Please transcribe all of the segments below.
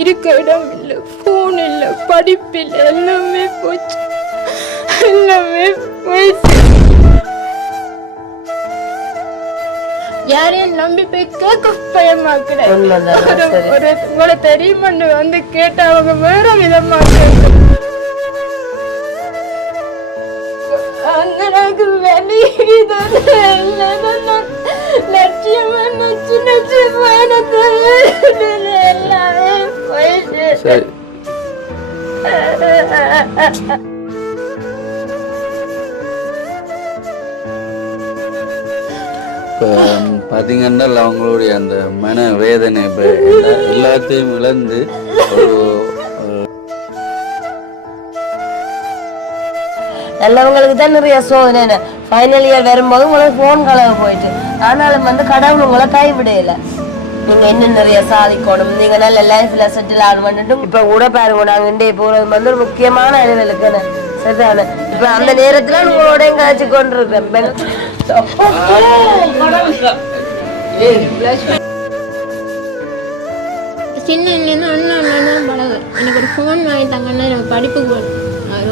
இருக்க இடம் இல்லை, போன் இல்லை, படிப்பு இல்லை, எல்லாமே போச்சு, எல்லாமே போயிடுச்சு. யாரையும் நம்பி போய் கேட்க பயமாக்குற. உங்களை தெரியுமான்னு வந்து கேட்ட அவங்க வேற விதமா எனக்கு வெளி லட்சியமா நச்சு நச்சு பயணத்தை எல்லாமே போயிடுச்சு. இப்போ பார்த்தீங்கன்னா அவங்களுடைய அந்த மன வேதனை இப்போ எல்லாத்தையும் இழந்து நல்லவங்களுக்கு தான் நிறைய சோதனை. ஃபைனல் இயர் வரும்போது உங்களுக்கு ஃபோன் கலவு போயிட்டு, ஆனாலும் வந்து கடவுள் உங்களை கைவிடையில. நீங்க இன்னும் நிறைய சாதிக்கணும், நீங்க நல்ல லைஃப்ல செட்டில் ஆகணும்னு இப்ப கூட பாருங்க. நாங்க இண்டே போறது வந்து ஒரு முக்கியமான அலுவலுக்கு சரிதானே. இப்ப அந்த நேரத்துல உங்களோட எங்காச்சு கொண்டு இருக்கேன். சின்ன அண்ணா பழகு எனக்கு ஒரு ஃபோன் வாங்கி தாங்கன்னா நம்ம படிப்புக்கு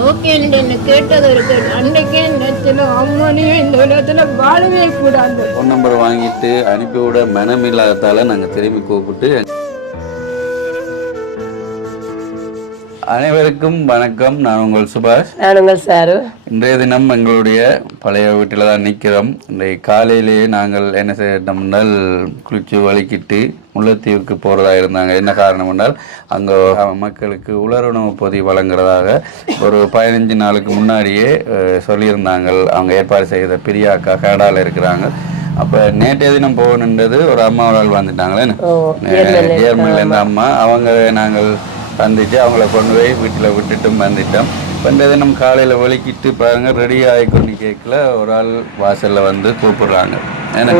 ஓகேன்னு என்ன கேட்டது இருக்கு. அன்றைக்கே நினைச்சல அம்மானையும் இந்த உலகத்துல வாழவே கூடாது. ஃபோன் நம்பர் வாங்கிட்டு அனுப்பிவிட மனம் இல்லாததால நாங்கள் திரும்பி கூப்பிட்டு. அனைவருக்கும் வணக்கம். நான் உங்கள் சுபாஷ். நான் உங்கள் சாரு. இன்றைய தினம் எங்களுடைய பழைய வீட்டில் தான் நிற்கிறோம். இன்றைய காலையிலேயே நாங்கள் என்ன செய்யட்டோம்னால் குளிச்சு வலிக்கிட்டு முல்லைத்தீவுக்கு போகிறதா இருந்தாங்க. என்ன காரணம் என்றால் அங்கே மக்களுக்கு உலருணவு பொதி வழங்குறதாக ஒரு 15 நாளுக்கு முன்னாடியே சொல்லியிருந்தாங்க. அவங்க ஏற்பாடு செய்த பிரியாக்கா கனடாவில் இருக்கிறாங்க. அப்போ நேற்றைய தினம் போகணுன்றது ஒரு அம்மாவால் வந்துட்டாங்களே, ஜெர்மனிலேருந்து அம்மா. அவங்க நாங்கள் வந்துட்டு அவங்கள கொண்டு போய் வீட்டில் விட்டுட்டும் வந்துட்டோம். பண்டைய தினம் காலையில் வலிக்கிட்டு பாருங்கள் ரெடி ஆகி கொண்டு கேட்கல ஒரு ஆள் வாசலில் வந்து கூப்பிடுறாங்க. ஏன்னா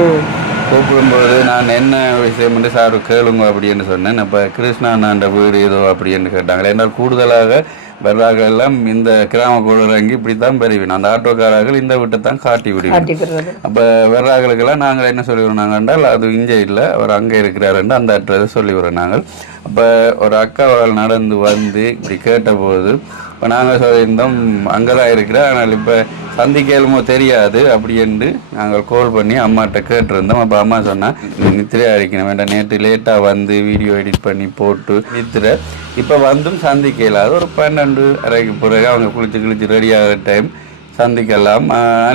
கூப்பிடும்போது நான் என்ன விஷயம் வந்து சார் கேளுங்க அப்படின்னு சொன்னேன். அப்போ கிருஷ்ணாண்ணாண்ட வீடு ஏதோ அப்படின்னு கேட்டாங்களே. என்றால் கூடுதலாக வர்றார்கள் எல்லாம் இந்த கிராம இறங்கி இப்படி தான் பெறுவேன். அந்த ஆட்டோக்காரர்கள் இந்த வீட்டை தான் காட்டி விடுவேன். அப்போ வர்றார்களுக்கெல்லாம் நாங்கள் என்ன சொல்லிவிடுறோம் நாங்கள் என்றால் அது இங்கே இல்லை, அவர் அங்கே இருக்கிறாருன்னு அந்த அட்ரஸை சொல்லிவிடுறோம் நாங்கள். அப்போ ஒரு அக்கா அவர்கள் நடந்து வந்து இப்படி கேட்டபோது இப்போ நாங்கள் சொல்லியிருந்தோம் அங்கே தான் இருக்கிறேன், ஆனால் இப்போ சந்திக்கலுமோ தெரியாது அப்படி என்று நாங்கள் கால் பண்ணி அம்மாட்ட கேட்டிருந்தோம். அப்போ அம்மா சொன்னால் நித்திரை அடிக்கணும் வேண்டாம், நேற்று லேட்டாக வந்து வீடியோ எடிட் பண்ணி போட்டு நித்திரை இப்போ வந்தும் சந்திக்க இல்லாத ஒரு 12:30 பிறகு அவங்க குளிச்சு ரெடியாகிற டைம் சந்திக்கலாம்.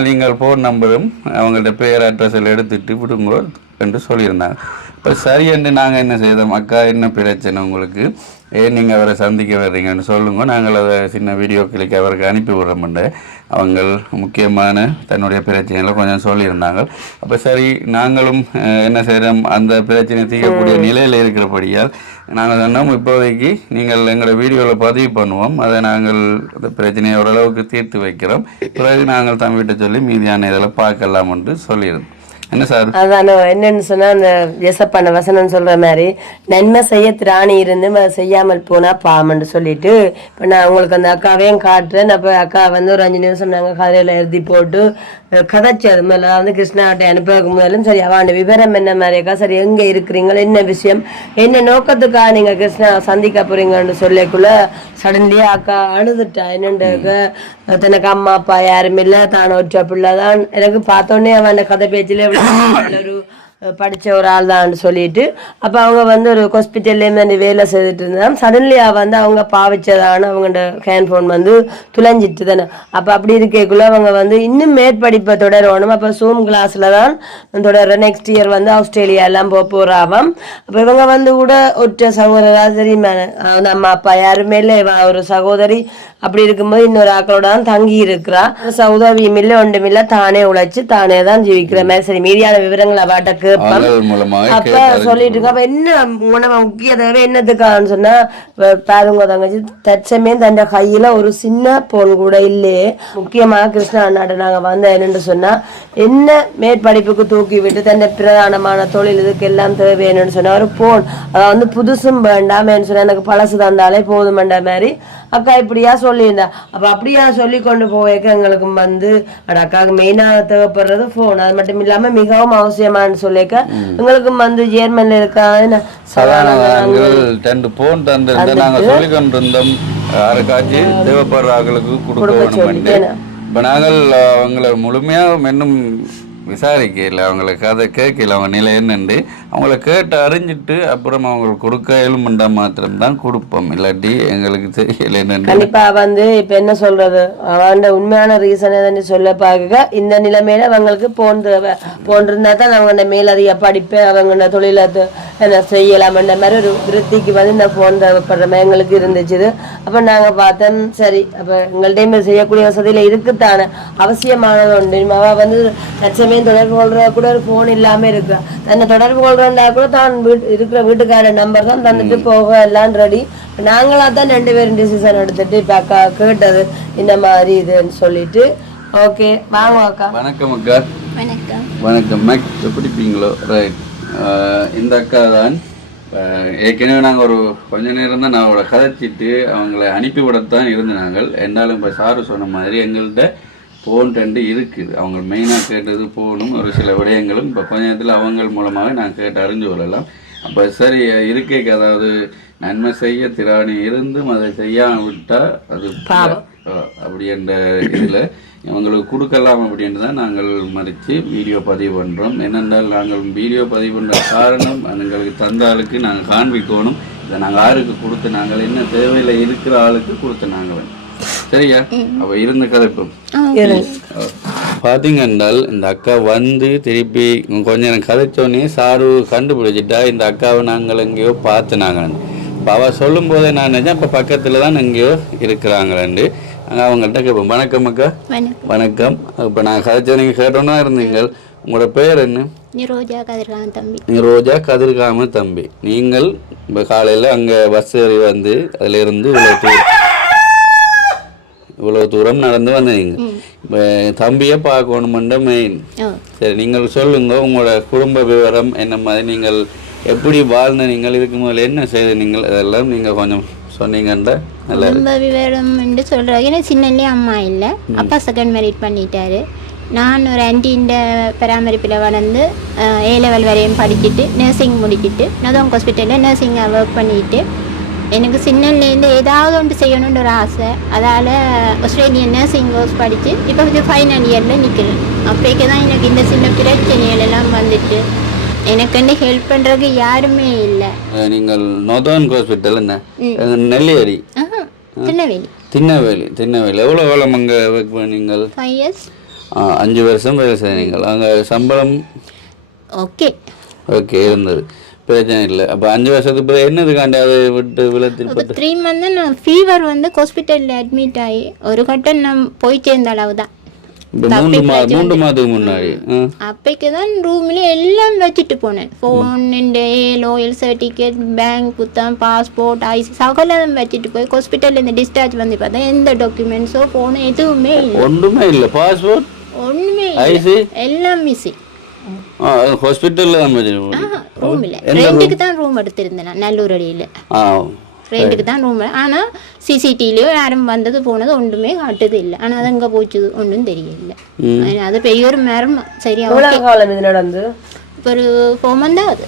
நீங்கள் ஃபோன் நம்பரும் அவங்கள்ட்ட பேர் அட்ரஸில் எடுத்துகிட்டு விடுங்க என்று சொல்லியிருந்தாங்க. இப்போ சரி என்று நாங்கள் என்ன செய்தோம், அக்கா என்ன பிரச்சனை உங்களுக்கு, ஏன் நீங்கள் அவரை சந்திக்க வர்றீங்கன்னு சொல்லுங்க, நாங்கள் அதை சின்ன வீடியோ கிளிக்கு அவருக்கு அனுப்பி விடுறோம்ண்டு அவங்க முக்கியமான தன்னுடைய பிரச்சனைகளை கொஞ்சம் சொல்லியிருந்தாங்க. அப்போ சரி நாங்களும் என்ன செய்கிறோம், அந்த பிரச்சனை தீர்க்கக்கூடிய நிலையில் இருக்கிறபடியால் நாங்கள் சொன்னோம் இப்போதைக்கு நீங்கள் எங்களோட வீடியோவில் பதிவு பண்ணுவோம், அதை நாங்கள் அந்த பிரச்சனையை ஓரளவுக்கு தீர்த்து வைக்கிறோம், பிறகு நாங்கள் தம்பிகிட்ட சொல்லி மீதியான இதில் பார்க்கலாம் என்று சொல்லியிருந்தோம். என்ன சார் அதான என்னன்னு சொன்னா அந்த ஜெசப்பான வசனம் சொல்ற மாதிரி நன்மை செய்ய திராணி இருந்து செய்யாமல் போனா பாமன்னு சொல்லிட்டு இப்ப நான் உங்களுக்கு அந்த அக்காவையும் காட்டுறேன். அப்ப அக்கா வந்து ஒரு 5 நிமிஷம் நாங்க கதையில எழுதி போட்டு கதைச்சு அது மேல வந்து கிருஷ்ணாட்டை அனுப்பதுக்கு முதலும் சரி அவன் விவரம் என்ன மாதிரிக்கா, சரி எங்க இருக்கிறீங்களோ என்ன விஷயம் என்ன நோக்கத்துக்காக நீங்க கிருஷ்ணா சந்திக்க போறீங்கன்னு சொல்லக்குள்ள சடன்லியே அக்கா அழுதுட்டா. என்னண்டு தனக்கு அம்மா அப்பா யாரும் இல்லை, தான் ஒற்ற பிள்ளைதான். எனக்கு பார்த்தோன்னே அவன் கதை பேச்சிலே ஒரு படித்த ஒரு ஆள் தான் சொல்லிட்டு அப்போ அவங்க வந்து ஒரு ஹாஸ்பிட்டல்லேருந்து வேலை செய்துட்டு இருந்தாங்க. சடன்லியாக வந்து அவங்க பாவிச்சதான அவங்களோட ஹேண்ட்ஃபோன் வந்து துளைஞ்சிட்டு தானே. அப்போ அப்படி இருக்கக்குள்ள அவங்க வந்து இன்னும் மேற்படிப்பை தொடரணும். அப்போ ஜூம் கிளாஸில் தான் தொடர நெக்ஸ்ட் இயர் வந்து ஆஸ்திரேலியா எல்லாம் போகிறாவாம். அப்போ இவங்க வந்து கூட ஒற்ற சகோதரா தெரியுமா, அம்மா அப்பா யாருமே இல்லை, ஒரு சகோதரி அப்படி இருக்கும்போது இன்னொரு ஆக்களோட தான் தங்கி இருக்கிறா. சகோதரியும் இல்லை ஒன்றும் இல்லை, தானே உழைச்சு தானே தான் ஜீவிக்கிற மாதிரி. சரி மீதியான விவரங்கள் அவாட்ட அப்ப சொல்லிட்டு இருக்க. அப்ப என்ன உணவு முக்கிய தேவை என்னத்துக்கான்னு சொன்னா பாருங்க தங்கச்சி தச்சமே தன் கையில ஒரு சின்ன போன் கூட இல்லையே. முக்கியமாக கிருஷ்ணா அண்ணாட்ட நாங்க வந்த என்னன்னு சொன்னா என்ன மேற்படிப்புக்கு தூக்கி விட்டு தன் பிரதானமான தொழில் இதுக்கு எல்லாம் தேவைன்னு சொன்னா ஒரு போன், அதை வந்து புதுசும் வேண்டாமேன்னு சொன்னா எனக்கு பழசு தந்தாலே போதுமெண்டா மாதிரி அக்கா இப்படியா சொல்லியிருந்தா. அப்ப அப்படியா சொல்லி கொண்டு போவேக்க எங்களுக்கு வந்து அக்காவுக்கு மெயினா தேவைப்படுறது போன். அது மட்டும் இல்லாம மிகவும் அவசியமானு சொல்லி சொல்லிக்க எங்களுக்கும் வந்து ஜெர்மன்ல இருக்காங்க சாதாரண நாங்கள் 2 போன் தந்திருந்த நாங்க சொல்லி கொண்டிருந்தோம் யாருக்காச்சும் தேவைப்படுற ஆட்களுக்கு கொடுக்க வேணும். இப்ப நாங்கள் அவங்களை முழுமையா இன்னும் விசாரிக்கல, அவங்களை கதை கேட்கல, அவங்க நிலை என்னண்டு அவங்கள கேட்டு அறிஞ்சிட்டு அப்புறம் அவங்களுக்கு கொடுக்க எலும்புண்டா மாத்திரம் தான் கொடுப்போம், இல்லாட்டி எங்களுக்கு தெரியல என்னன்னு. கண்டிப்பா வந்து இப்ப என்ன சொல்றது அவன் உண்மையான ரீசன் எதுன்னு சொல்ல பார்க்க இந்த நிலைமையில அவங்களுக்கு போன்றிருந்தா தான் அவங்க மேலதிக படிப்பு அவங்க தொழில என்ன செய்யலாம் அந்த மாதிரி ஒரு விருத்திக்கு வந்து இந்த போன் தேவைப்படுற மாதிரி எங்களுக்கு இருந்துச்சு. அப்ப நாங்க பார்த்தோம் சரி அப்ப எங்கள்கிட்ட செய்யக்கூடிய வசதியில இருக்குத்தானே அவசியமானது உண்டு. அவ வந்து லட்சமே தொடர்பு கொள்ற கூட ஒரு போன் இல்லாம இருக்கு, தன்னை தொடர்பு கொள்றா கூட தான் இருக்கிற வீட்டுக்கார நம்பர் தான் தந்துட்டு போக எல்லாம் ரெடி. நாங்களா தான் 2 பேரும் டிசிஷன் எடுத்துட்டு இப்ப அக்கா கேட்டது இந்த மாதிரி இதுன்னு சொல்லிட்டு ஓகே வாங்க அக்கா. வணக்கம் அக்கா. வணக்கம். வணக்கம் மேக், எப்படிப்பீங்களோ? ரைட், இந்த அக்கா தான் ஏற்கனவே நாங்கள் ஒரு கொஞ்ச நேரம் தான் நான் அவளை கதைச்சிட்டு அவங்கள அனுப்பிவிடத்தான் இருந்து நாங்கள். என்னாலும் இப்போ சாரு சொன்ன மாதிரி எங்கள்கிட்ட ஃபோன் 2 இருக்குது. அவங்க மெயினாக கேட்டது ஃபோனும் ஒரு சில விடயங்களும் இப்போ கொஞ்ச நேரத்தில் அவங்க மூலமாக நான் கேட்டு அறிஞ்சு கொள்ளலாம். அப்போ சரி இருக்கைக்கு அதாவது நன்மை செய்ய திராணி இருந்தும் அதை செய்யாமல் விட்டால் அது அப்படி என்ற இதில் இவங்களுக்கு கொடுக்கலாம் அப்படின்ட்டு தான் நாங்கள் மறித்து வீடியோ பதிவு பண்ணுறோம். என்னென்றால் நாங்கள் வீடியோ பதிவு பண்ணுற காரணம் எங்களுக்கு தந்த ஆளுக்கு நாங்கள் காண்பிக்கணும், இதை நாங்கள் யாருக்கு கொடுத்து நாங்கள் என்ன தேவையில் இருக்கிற ஆளுக்கு கொடுத்து நாங்கள் சரியா. அப்ப இருந்த கதைப்போம் பாத்தீங்க என்றால் இந்த அக்கா வந்து திருப்பி கொஞ்ச நேரம் கதைச்சோடனே சாரு கண்டுபிடிச்சிட்டா இந்த அக்காவை நாங்கள் எங்கேயோ பார்த்து நாங்கள் அவ சொல்லும் போதே நான் நினைச்சேன் இப்ப பக்கத்துல தான் எங்கேயோ இருக்கிறாங்களேண்டு அவங்கள்ட்ட கேட்போம். வணக்கம் அக்கா. வணக்கம். இப்ப நான் கதைச்ச நீங்க கேட்டோன்னா இருந்தீங்க. உங்களோட பேர் என்ன? நிரோஜா கதிர்காம தம்பி. நிரோஜா கதிர்காம தம்பி. நீங்கள் இப்ப காலையில அங்க பஸ் ஏறி வந்து அதுல இருந்து இவ்வளவு தூரம் நடந்து வந்தீங்க. இப்போ தம்பியை பார்க்கணுமென்ற மெயின். சரி, நீங்கள் சொல்லுங்க உங்களோட குடும்ப விவரம் என்ன மாதிரி, நீங்கள் எப்படி வாழ்ந்த, நீங்கள் இதுக்கு முதல்ல என்ன செய்த நீங்கள், அதெல்லாம் நீங்கள் கொஞ்சம் சொன்னீங்கன்ற நல்ல. குடும்ப விவரம் என்று சொல்கிறாங்க. ஏன்னா சின்னலே அம்மா இல்லை, அப்பா செகண்ட் மேரிட் பண்ணிட்டாரு. நான் ஒரு ஆன்டின்ற பராமரிப்பில் வளர்ந்து A level வரையும் படிச்சுட்டு நர்சிங் முடிச்சுட்டு நதோங் ஹாஸ்பிட்டலில் நர்சிங்காக ஒர்க் பண்ணிட்டு எனக்கு சின்னலேருந்து ஏதாவது ஒன்று செய்யணுன்ற ஒரு ஆசை. அதால் ஆஸ்திரேலியன் நர்சிங் கோர்ஸ் படித்து இப்போ வந்து ஃபைனல் இயரில் நிற்கிறேன். அப்போக்கே தான் எனக்கு இந்த சின்ன பிரச்சனைகள் எல்லாம் வந்துட்டு எனக்கு ஹெல்ப் பண்ணுறதுக்கு யாருமே இல்லை. நீங்கள் நோதோன் ஹாஸ்பிட்டல் என்ன நெல்லியடி திண்ணவேலி எவ்வளோ காலம் அங்கே ஒர்க் பண்ணீங்கள்? 5 years. 5 வருஷம் வேலை செய்தீங்கள். அங்கே சம்பளம் ஓகே இருந்தது, பிரச்சனை இல்லை. அப்போ 5 வருஷத்துக்கு பிறகு என்னதுக்காண்டி அதை விட்டு விளத்திருப்பது? 3 months நான் ஃபீவர் வந்து ஹாஸ்பிட்டலில் அட்மிட் ஆகி ஒரு கட்டம் நான் போய் சேர்ந்த அளவு தான். இப்போ 3 மாதத்துக்கு முன்னாடி அப்போக்கு தான் ரூம்ல எல்லாம் வச்சுட்டு போனேன். ஃபோன், லோயல் சர்டிஃபிகேட், பேங்க் புத்தகம், பாஸ்போர்ட், ஐசி சகலம் வச்சுட்டு போய் ஹாஸ்பிட்டலில் டிஸ்சார்ஜ் வந்து பார்த்தா எந்த டாக்குமெண்ட்ஸோ ஃபோனோ எதுவுமே இல்லை. ஒன்றுமே இல்லை, பாஸ்போர்ட் ஒன்றுமே இல்லை, எல்லாம் மிஸ்ஸிங். ஹாஸ்பிட்டல்ல ரூம் இல்லை, ரெண்டுக்கு தான் ரூம் எடுத்திருந்தேன் நல்லூர் அடியில். ரெண்டுக்கு தான் ரூம். ஆனால் சிசிடிவிலையோ யாரும் வந்தது போனது ஒன்றுமே காட்டுது இல்லை. ஆனால் அது எங்கே போச்சுது ஒன்றும் தெரியல. அது பெரிய ஒரு நேரம். சரியா நடந்து இப்போ ஒரு 4 months ஆகுது.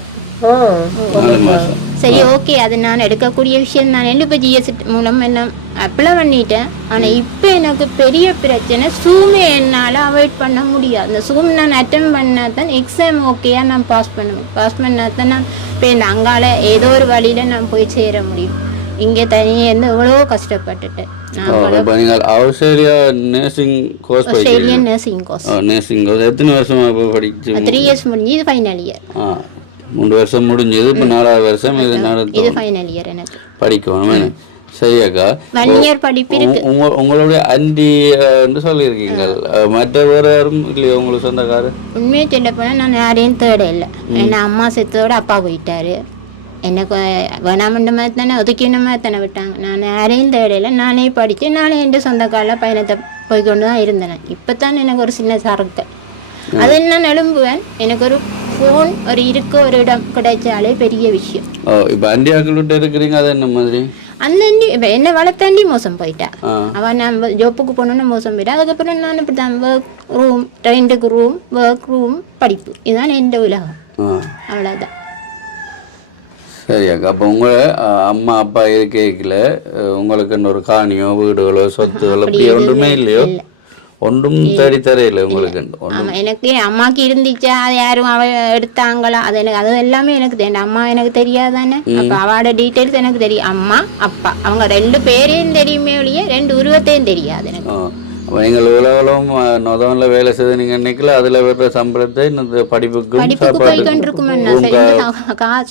சரி ஓகே, அது நான் எடுக்கக்கூடிய விஷயம் தான். இப்போ ஜிஎஸ் மூலம் என்ன அப்ளை பண்ணிட்டேன். ஆனால் இப்போ எனக்கு பெரிய பிரச்சனை சூமே என்னால் அவாய்ட் பண்ண முடியாது. அந்த சூம் நான் அட்டன் பண்ணால் தான் எக்ஸாம் ஓகேயா நான் பாஸ் பண்ணுவேன். பாஸ் பண்ணால் தான் நான் இப்போ இந்த அங்கால ஏதோ ஒரு வழியில் நான் போய் சேர முடியும். இங்கே தனியாக இருந்து எவ்வளோ கஷ்டப்பட்டுட்டேன். Australian nursing course nursing course எத்தனை வருஷமா படிச்சு? 3 years முடிஞ்சு, இது ஃபைனல் இயர். 3 வருஷம் முடிஞ்சது, இப்போ 4வது வருஷம் இது ஃபைனல் இயர் எனக்கு படிக்கணும். சரியாக்கா, 1 year படிப்பு இருக்கு. உங்களுடைய அண்டி என்று சொல்லியிருக்கீங்க, மற்ற வேற யாரும் இல்லையா உங்களுக்கு சொந்தக்காரர்? உண்மையை சொல்ல போனால் நான் யாரையும் தேட இல்லை. ஏன்னா அம்மா செத்தோட அப்பா போயிட்டாரு. எனக்கு வேணாமன்ற மாதிரி தானே ஒதுக்கின மாதிரி தானே விட்டாங்க. நான் யாரையும் தேடையில, நானே படித்து நானே என் சொந்த கால பயணத்தை போய்கொண்டு தான் இருந்தேன். இப்போ தான் எனக்கு ஒரு சின்ன சரக்கு அது நான் நழும்புவேன். எனக்கு ஒரு ஃபோன் ஒரு ஒரு இடம் கிடைச்சாலே பெரிய விஷயம். இப்போ அண்டியாக்கள் இருக்கிறீங்க, அது என்ன மாதிரி? அந்த அண்டி இப்போ என்ன வளர்த்தாண்டி மோசம் போயிட்டா. அவன் நான் ஜோப்புக்கு போகணுன்னு மோசம் போயிட்டா. அதுக்கப்புறம் நான் இப்படி தான் ஒர்க் ரூம், ரெண்டுக்கு ரூம், ஒர்க் ரூம், படிப்பு, இதுதான் எந்த உலகம். அவ்வளோதான். சரி அக்கா. அப்போ உங்களை அம்மா அப்பா இருக்கையில் உங்களுக்கு ஒரு காணியோ வீடுகளோ சொத்துகளோ அப்படி ஒன்றுமே இல்லையோ? ஒன்றும் தேடி தரையில்லை உங்களுக்கு? ஆமாம், எனக்கு அம்மாவுக்கு இருந்துச்சா அது யாரும் அவ எடுத்தாங்களா அது எனக்கு அது எல்லாமே எனக்கு தெரியும். அம்மா எனக்கு தெரியாதானே, அப்போ அவளோட டீட்டெயில்ஸ் எனக்கு தெரியும். அம்மா அப்பா அவங்க 2 பேரையும் தெரியுமே ஒழிய 2 உருவத்தையும் தெரியாது எனக்கு. நீங்கள் உலகம் நொதவனில் வேலை செய்து நீங்கள் நினைக்கல அதில் வர்ற சம்பளத்தை இந்த படிப்புக்கு போய் கொண்டிருக்குமே.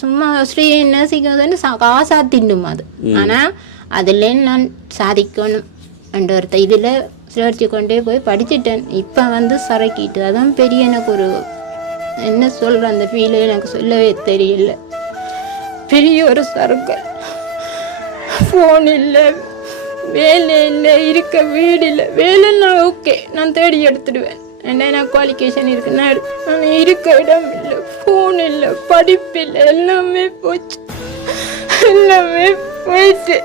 சும்மா ஸ்ரீ நர்சிங் காசா தின்னும் அது. ஆனால் அதில் நான் சாதிக்கணும் என்ற ஒரு இதில் சேர்ச்சி கொண்டே போய் படிச்சுட்டேன். இப்போ சரக்கிட்டு அதான் பெரிய எனக்கு ஒரு என்ன சொல்கிற அந்த ஃபீலே எனக்கு சொல்லவே தெரியல. பெரிய ஒரு சரக்கல். ஃபோன் இல்லை, வேலை இல்லை, இருக்க வீடு இல்லை. வேலைன்னா ஓகே நான் தேடி எடுத்துடுவேன். என்ன குவாலிஃபிகேஷன் இருக்கு, நான் இருக்க இடம் இல்லை, ஃபோன் இல்லை, படிப்பு இல்லை, எல்லாமே போச்சு, எல்லாமே போயிட்டு.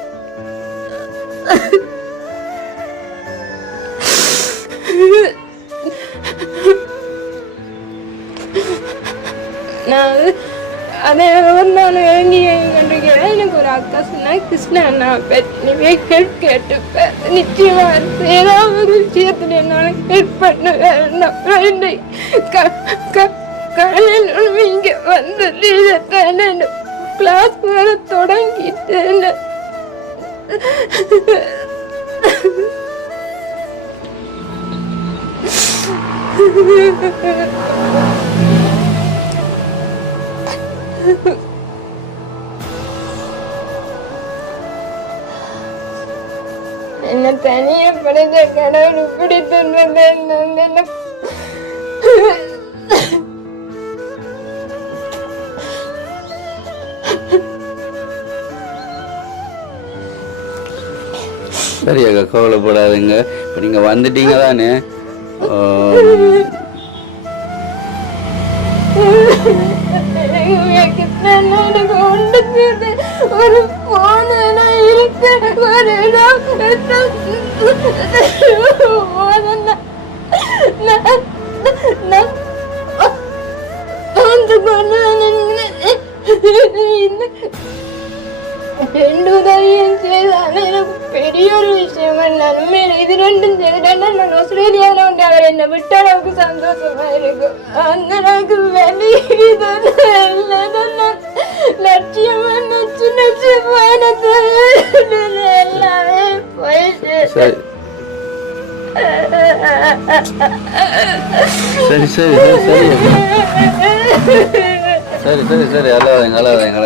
நான் அதே நான் ஏங்கி கண்டிருக்கிறேன். எனக்கு ஒரு அக்கா சொன்னா கிருஷ்ணா நான் நீவே ஹெல்ப் கேட்டுப்பேன், நிச்சயமா ஏதாவது ஒரு விஷயத்துல என்னால ஹெல்ப் பண்ணுவேன். காலையில் இங்க வந்தது கிளாஸ் வர தொடங்கிட்டேன். என்ன தனியா படைத்த கடவுள் இப்படி சொன்னது என்ன? சரி அக்கா, கவலைப்படாதுங்க. இப்போ நீங்கள் வந்துட்டீங்க தானே, ஒரு போன இருக்கு ரெண்டு உதவியும் செய்தாலும் எனக்கு பெரிய ஒரு விஷயம். நன்மை இது ரெண்டும் செய்தா நான் ஆஸ்திரேலியாவில் வந்து அவர் என்னை விட்ட அளவுக்கு சந்தோஷமா இருக்கும். அந்த அளவுக்கு வெளியே லட்சியமா நச்சு நச்சு பயணத்தை எல்லாமே போயிட்டு. சரி சரி சரி சரி சரி சரி சரி அழாதீங்க அழாதீங்க.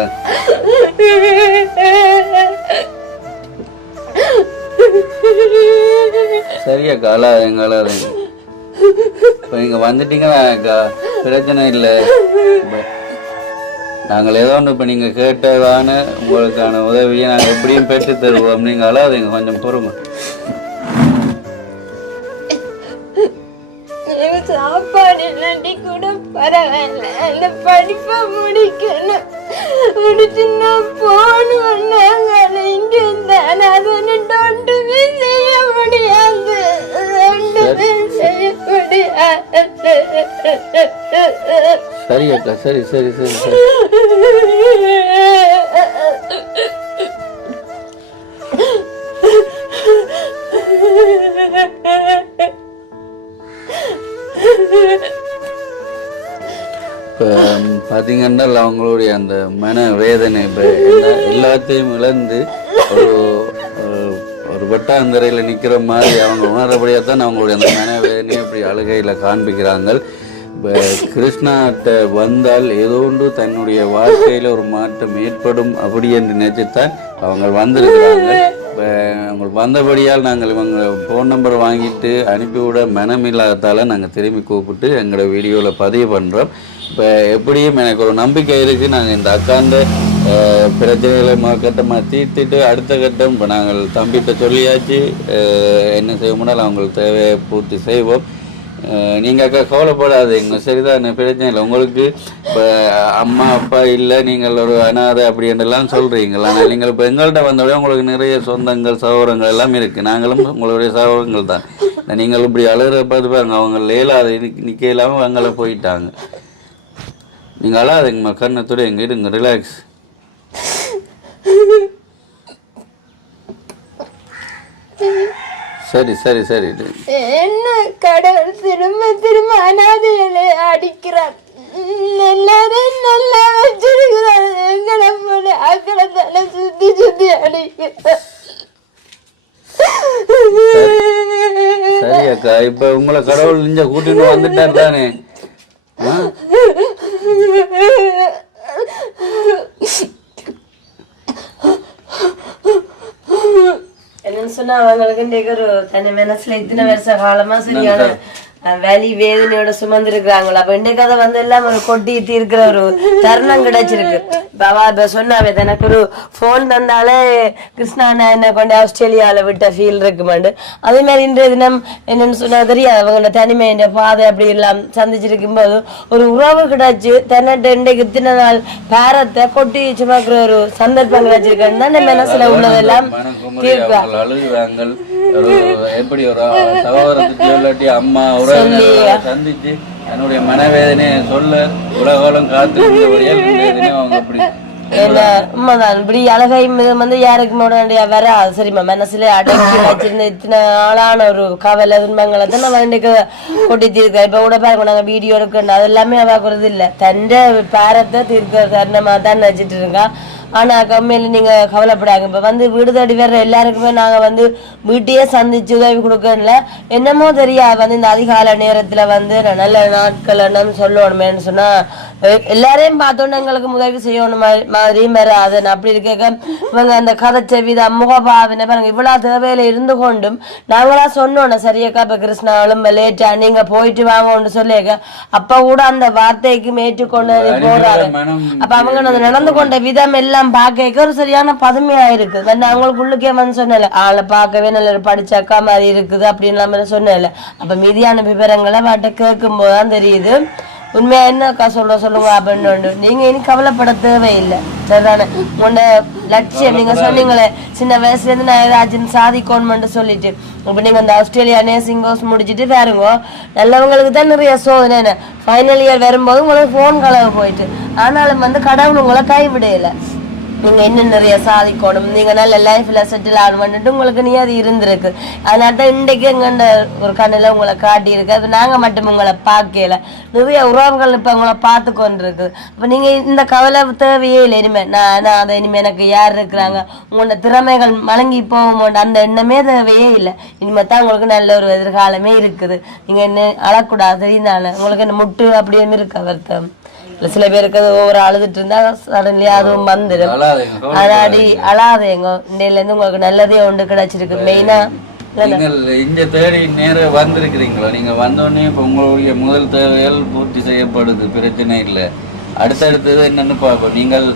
சரியாக்கா, அழாதீங்க அழாதீங்க. இப்போ நீங்கள் வந்துட்டீங்கன்னா அக்கா பிரச்சனை இல்லை. நாங்கள் ஏதோ ஒன்று இப்போ நீங்கள் கேட்டதான உங்களுக்கான உதவியை நாங்கள் எப்படியும் பெற்று தருவோம். நீங்கள் அழாதீங்க, கொஞ்சம் பொறுமை. சாப்பாடு இல்லாட்டி கூட பரவாயில்ல, அந்த படிப்பை முடிக்கணும். முடிச்சு நான் போகணும். நாங்கள் இங்க இருந்தால் அது ஒன்றுமே செய்ய முடியாது, ஒன்றுமே செய்ய முடியாது. சரி அக்கா, சரி சரி சரி சரி. இப்போ பார்த்தீங்கன்னா அவங்களுடைய அந்த மன வேதனை இப்போ எல்லாத்தையும் இழந்து ஒரு வெட்டாந்தரையில் நிற்கிற மாதிரி அவங்க உணர்றபடியாக தான் அவங்களுடைய அந்த மன வேதனையை இப்படி அழுகையில் காண்பிக்கிறாங்க. இப்போ கிருஷ்ணாட்ட வந்தால் ஏதோ ஒன்று தன்னுடைய வாழ்க்கையில் ஒரு மாற்றம் ஏற்படும் அப்படி என்று நினைச்சுத்தான் அவங்க வந்திருக்கிறாங்க. இப்போ அவங்களுக்கு வந்தபடியால் நாங்கள் இவங்க ஃபோன் நம்பர் வாங்கிட்டு அனுப்பிவிட மனம் இல்லாததால் நாங்கள் திரும்பி கூப்பிட்டு எங்களோட வீடியோவில் பதிவு பண்ணுறோம். இப்போ எப்படியும் எனக்கு ஒரு நம்பிக்கை இருக்குது, நாங்கள் இந்த அக்காண்ட பிரச்சனைகளை கட்டமாக தீர்த்துட்டு அடுத்த கட்டம் இப்போ நாங்கள் தம்பிகிட்ட சொல்லியாச்சு என்ன செய்வோம்னாலும் அவங்களுக்கு தேவையை பூர்த்தி செய்வோம். நீங்கள் அக்கா கவலைப்படாதீங்க, சரிதான், பிரச்சனை இல்லை. உங்களுக்கு இப்போ அம்மா அப்பா இல்லை, நீங்கள் ஒரு அனாதை அப்படின்றலாம் சொல்கிறீங்களா. நீங்கள் இப்போ எங்கள்கிட்ட வந்தோடய உங்களுக்கு நிறைய சொந்தங்கள் சகோதரங்கள் எல்லாம் இருக்குது. நாங்களும் உங்களுடைய சகோதரங்கள் தான். நீங்கள் இப்படி அழுகிற பார்த்து பாருங்க, அவங்க லேலாத நிற்க இல்லாமல் அவங்கள போயிட்டாங்க. நீங்கள் அழாதீங்கம்மா, கண்ணத்தோட எங்க இருங்க, ரிலாக்ஸ். சரி சரி சரி. என்ன கடவுள் திரும்ப திரும்ப அனாதைகளை அடிக்கிறார். எல்லாரும் நல்லா வச்சிருக்கிறார். எங்களை போல அக்களை தலை சுத்தி சுத்தி அடிக்கிறார். சரி அக்கா, இப்ப உங்களை கடவுள் இங்க கூட்டிட்டு வந்துட்டார் தானே? என்னன்னு சொன்னா அவங்களுக்கு இன்றைக்கு ஒரு தன்னை மனசுல இத்தனை வருஷ காலமா சரியான வலி வேதனையோட சுமந்து இருக்கிறாங்களோ. அப்ப இன்றைக்கு அதை வந்து எல்லாம் ஒரு கொட்டிட்டு இருக்கிற ஒரு தருணம் கிடைச்சிருக்கு. பாபா இப்ப சொன்னாவே எனக்கு ஒரு போன் தந்தாலே கிருஷ்ணா என்ன கொண்டு ஆஸ்திரேலியாவில விட்ட ஃபீல் இருக்குமாண்டு. அதே மாதிரி இன்றைய தினம் என்னன்னு சொன்னா தெரியாது, அவங்களோட தனிமையின் பாதை அப்படி எல்லாம் சந்திச்சிருக்கும் போது ஒரு உறவு கிடைச்சு தன்னிட்ட இன்றைக்கு இத்தனை நாள் பேரத்தை கொட்டி சுமக்கிற ஒரு சந்தர்ப்பம் கிடைச்சிருக்கேன்னு தான் என் மனசுல உள்ளதெல்லாம் அழுகுறாங்க. எப்படி ஒரு சகோதரத்துக்கு இல்லாட்டி அம்மா சந்திச்சு என்னுடைய மனவேதனையை சொல்ல உலகம் காத்து அவங்க அப்படி உண்மைதான். இப்படி அழகை வந்து யாருக்குமே உடனடியா வராது சரிம்மா. மனசுல அடக்கி வச்சிருந்த இத்தனை ஆளான ஒரு கவலை துன்பங்களை தான் நம்ம இன்னைக்கு கொட்டி இருக்கோம். இப்ப கூட பாருங்க, நாங்க வீடியோ எடுக்கணும் அது எல்லாமே அவாக்குறது இல்லை, தண்ட பேரத்தை தீர்க்கிறது அந்தமா தான் நினைச்சிட்டு இருக்கா. ஆனா கம்மியில நீங்க கவலைப்படாங்க. இப்ப வந்து வீடு தேடி வர்ற எல்லாருக்குமே நாங்க வந்து வீட்டையே சந்திச்சு உதவி கொடுக்கல என்னமோ தெரியாது. வந்து இந்த அதிகால நேரத்துல வந்து நல்ல நாட்கள் என்னன்னு சொல்லணுமேன்னு சொன்னா எல்லாரையும் பார்த்தோன்னு எங்களுக்கு உதவி செய்யணும் மாதிரியும் வேற அது அப்படி இருக்க இவங்க அந்த கதைச்ச விதம் முகபாவனை பாருங்க. இவ்வளவு தேவையில இருந்து கொண்டும் நாங்களா சொன்னோம் சரியக்கா இப்ப கிருஷ்ணாலும் லேட்டா நீங்க போயிட்டு வாங்கன்னு சொல்லியிருக்க அப்ப கூட அந்த வார்த்தைக்கு மேற்றுக்கொண்டு போறாரு. அப்ப அவங்க நடந்து கொண்ட விதம் எல்லாம் பார்க்க ஒரு சரியான பதுமையா இருக்குது. வந்து அவங்களுக்குள்ளுக்கே வந்து சொன்னல ஆளை பார்க்கவே நல்ல படிச்ச அக்கா மாதிரி இருக்குது அப்படின்னு சொன்னல. அப்ப மீதியான விவரங்களை பாட்ட கேட்கும் போதுதான் தெரியுது உண்மையா என்ன அக்கா சொல்லுங்க அப்படின்னு. நீங்க இனி கவலைப்பட தேவையில்லை சரிதானே. உன்னோட லட்சியம் நீங்க சொன்னீங்களே சின்ன வயசுல இருந்து நான் ஏதாச்சும் சாதிக்கணும்னு சொல்லிட்டு இப்ப நீங்க அந்த ஆஸ்திரேலியா நேசிங் கோர்ஸ் முடிச்சுட்டு பாருங்க நல்லவங்களுக்கு தான் நிறைய சோதனை. ஃபைனல் இயர் வரும்போது உங்களுக்கு போன் கலவை போயிட்டு ஆனாலும் வந்து கடவுள் உங்களை கைவிடையில. நீங்க இன்னும் நிறைய சாதிக்கணும், நீங்க நல்ல லைஃப்ல செட்டில் ஆகணும்னுட்டு உங்களுக்கு நீ அது இருந்திருக்கு. அதனால தான் இன்றைக்கு எங்கண்ட ஒரு கண்ணுல உங்களை காட்டி இருக்கு. அது நாங்க மட்டும் உங்களை பார்க்கல, நிறைய உறவுகள் இப்ப உங்களை பார்த்து கொண்டிருக்கு. இப்ப நீங்க இந்த கவலை தேவையே இல்லை. இனிமே நான் அதை இனிமே எனக்கு யார் இருக்கிறாங்க உங்களோட திறமைகள் மலங்கி போகும் அந்த எண்ணமே தேவையே இல்லை. இனிமே தான் உங்களுக்கு நல்ல ஒரு எதிர்காலமே இருக்குது. நீங்க என்ன அழக்கூடாது தெரியுதானே. உங்களுக்கு என்ன முட்டு அப்படின்னு இருக்கு வருத்தம். சில பேருக்கு ஒவ்வொரு அழுதுட்டு இருந்தா சடன்லி அதுவும் வந்துடும். அதாடி அழாதேங்க. இன்னையில இருந்து உங்களுக்கு நல்லதே ஒன்று கிடைச்சிருக்கு. மெயினா நீங்கள் இந்த தேடி நேரம் வந்திருக்கிறீங்களோ, நீங்க வந்தோடனே இப்போ உங்களுடைய முதல் தேவைகள் பூர்த்தி செய்யப்படுது, பிரச்சனை இல்லை. அடுத்தடுத்தது என்னன்னு பார்ப்போம். நீங்கள்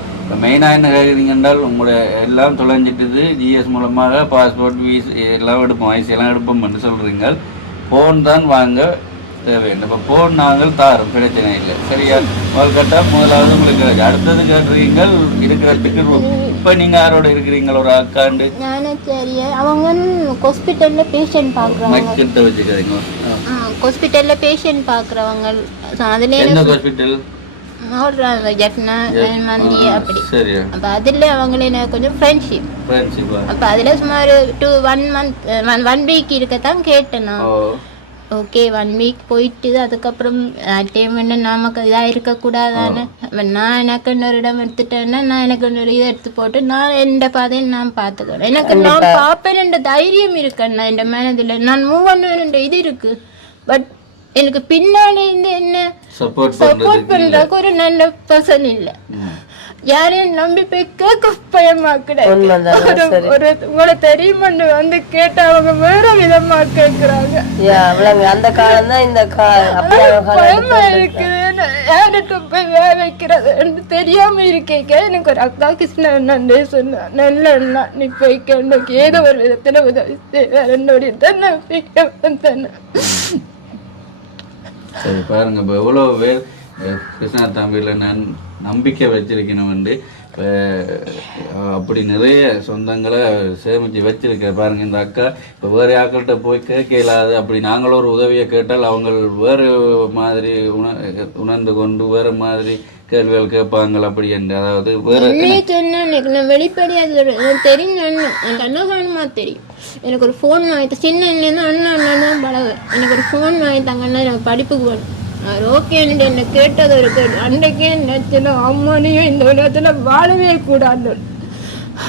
மெயினாக என்ன கேட்குறீங்க என்றால் உங்களுடைய எல்லாம் தொலைஞ்சிட்டுது, ஜிஎஸ் மூலமாக பாஸ்போர்ட் வீஸ் எல்லாம் எடுப்போம், ஐசி எல்லாம் எடுப்போம்னு சொல்றீங்க. ஃபோன் தான் வாங்க தேவையில்லை. இப்போ போன் நாங்கள் தாரோம், பிரச்சனை இல்லை சரியா. முதல் கட்டம் முதலாவது உங்களுக்கு அடுத்தது கேட்டுருக்கீங்கள் இருக்கிறதுக்கு. இப்போ நீங்கள் யாரோட இருக்கிறீங்களா? ஒரு அக்காண்டு அவங்க ஹாஸ்பிட்டல்ல பேஷண்ட் பார்க்குறாங்க. கிட்ட வச்சுக்கிறீங்க ஹாஸ்பிட்டல்ல பேஷண்ட் பார்க்குறவங்க. அதுல எந்த ஹாஸ்பிட்டல்? ஜட்னா மந்தி அப்படி. அப்ப அதுல அவங்களே கொஞ்சம் ஃப்ரெண்ட்ஷிப். அப்ப அதுல சுமார் 1 வீக் இருக்கத்தான் கேட்டேன் நான். ஓகே 1 வீக் போயிட்டு அதுக்கப்புறம் டைம் என்ன நமக்கு இதாக இருக்கக்கூடாதானே. நான் எனக்கு இன்னொரு இடம் எடுத்துட்டேன்னா நான் எனக்கு இன்னொரு இதை எடுத்து போட்டு நான் எந்த பாதையை நான் பார்த்துக்கிறேன். எனக்கு நான் பார்ப்பேன் தைரியம் இருக்கேன்னா என் மனதில் நான் மூவ் பண்ண இது இருக்கு. பட் எனக்கு பின்னாடி இருந்து என்ன சப்போர்ட் பண்றதுக்கு ஒரு நல்ல பர்சன் இல்லை. யாரையும் நம்பி போய் கேட்க பயமா கிடையாது. உங்களை தெரியுமான்னு வந்து கேட்டா அவங்க வேற விதமா கேக்குறாங்க. அந்த காலம் தான் இந்த பயமா இருக்குது. யார்கிட்ட போய் வேலை வைக்கிறது தெரியாம இருக்கேக்க. எனக்கு ஒரு அக்கா கிருஷ்ணன் நன்றே சொன்னா நல்ல அண்ணா நீ போய்க்கு ஏதோ ஒரு விதத்துல உதவி வேற என்னுடைய தன்னை வந்தேன். சரி பாருங்க, இப்போ எவ்வளோ பேர் கிருஷ்ணா தம்பியில் நான் நம்பிக்கை வச்சிருக்கணும் வந்து இப்போ அப்படி நிறைய சொந்தங்களை சேமித்து வச்சிருக்கிற பாருங்க. இந்த அக்கா இப்போ வேறு ஆக்கள்கிட்ட போய் கேட்க இல்லாது, அப்படி நாங்களும் ஒரு உதவியை கேட்டால் அவங்க வேறு மாதிரி உணர்ந்து கொண்டு வேறு மாதிரி கேள்விகள் கேட்பாங்க அப்படி என்று. அதாவது வேறு நான் வெளிப்படையாக தெரியும், அண்ணா தெரியும். எனக்கு ஒரு ஃபோன் வாங்கி சின்னலேருந்து அண்ணா தான் பழகு. எனக்கு ஒரு ஃபோன் வாங்கி தாங்கன்னா எனக்கு படிப்புக்கு வேணும். அது ஓகேன்னு என்ன கேட்டது ஒரு கேட்டு அன்றைக்கே நினச்சில அம்மானையும் இந்த உலகத்தில் வாழவே கூடாது.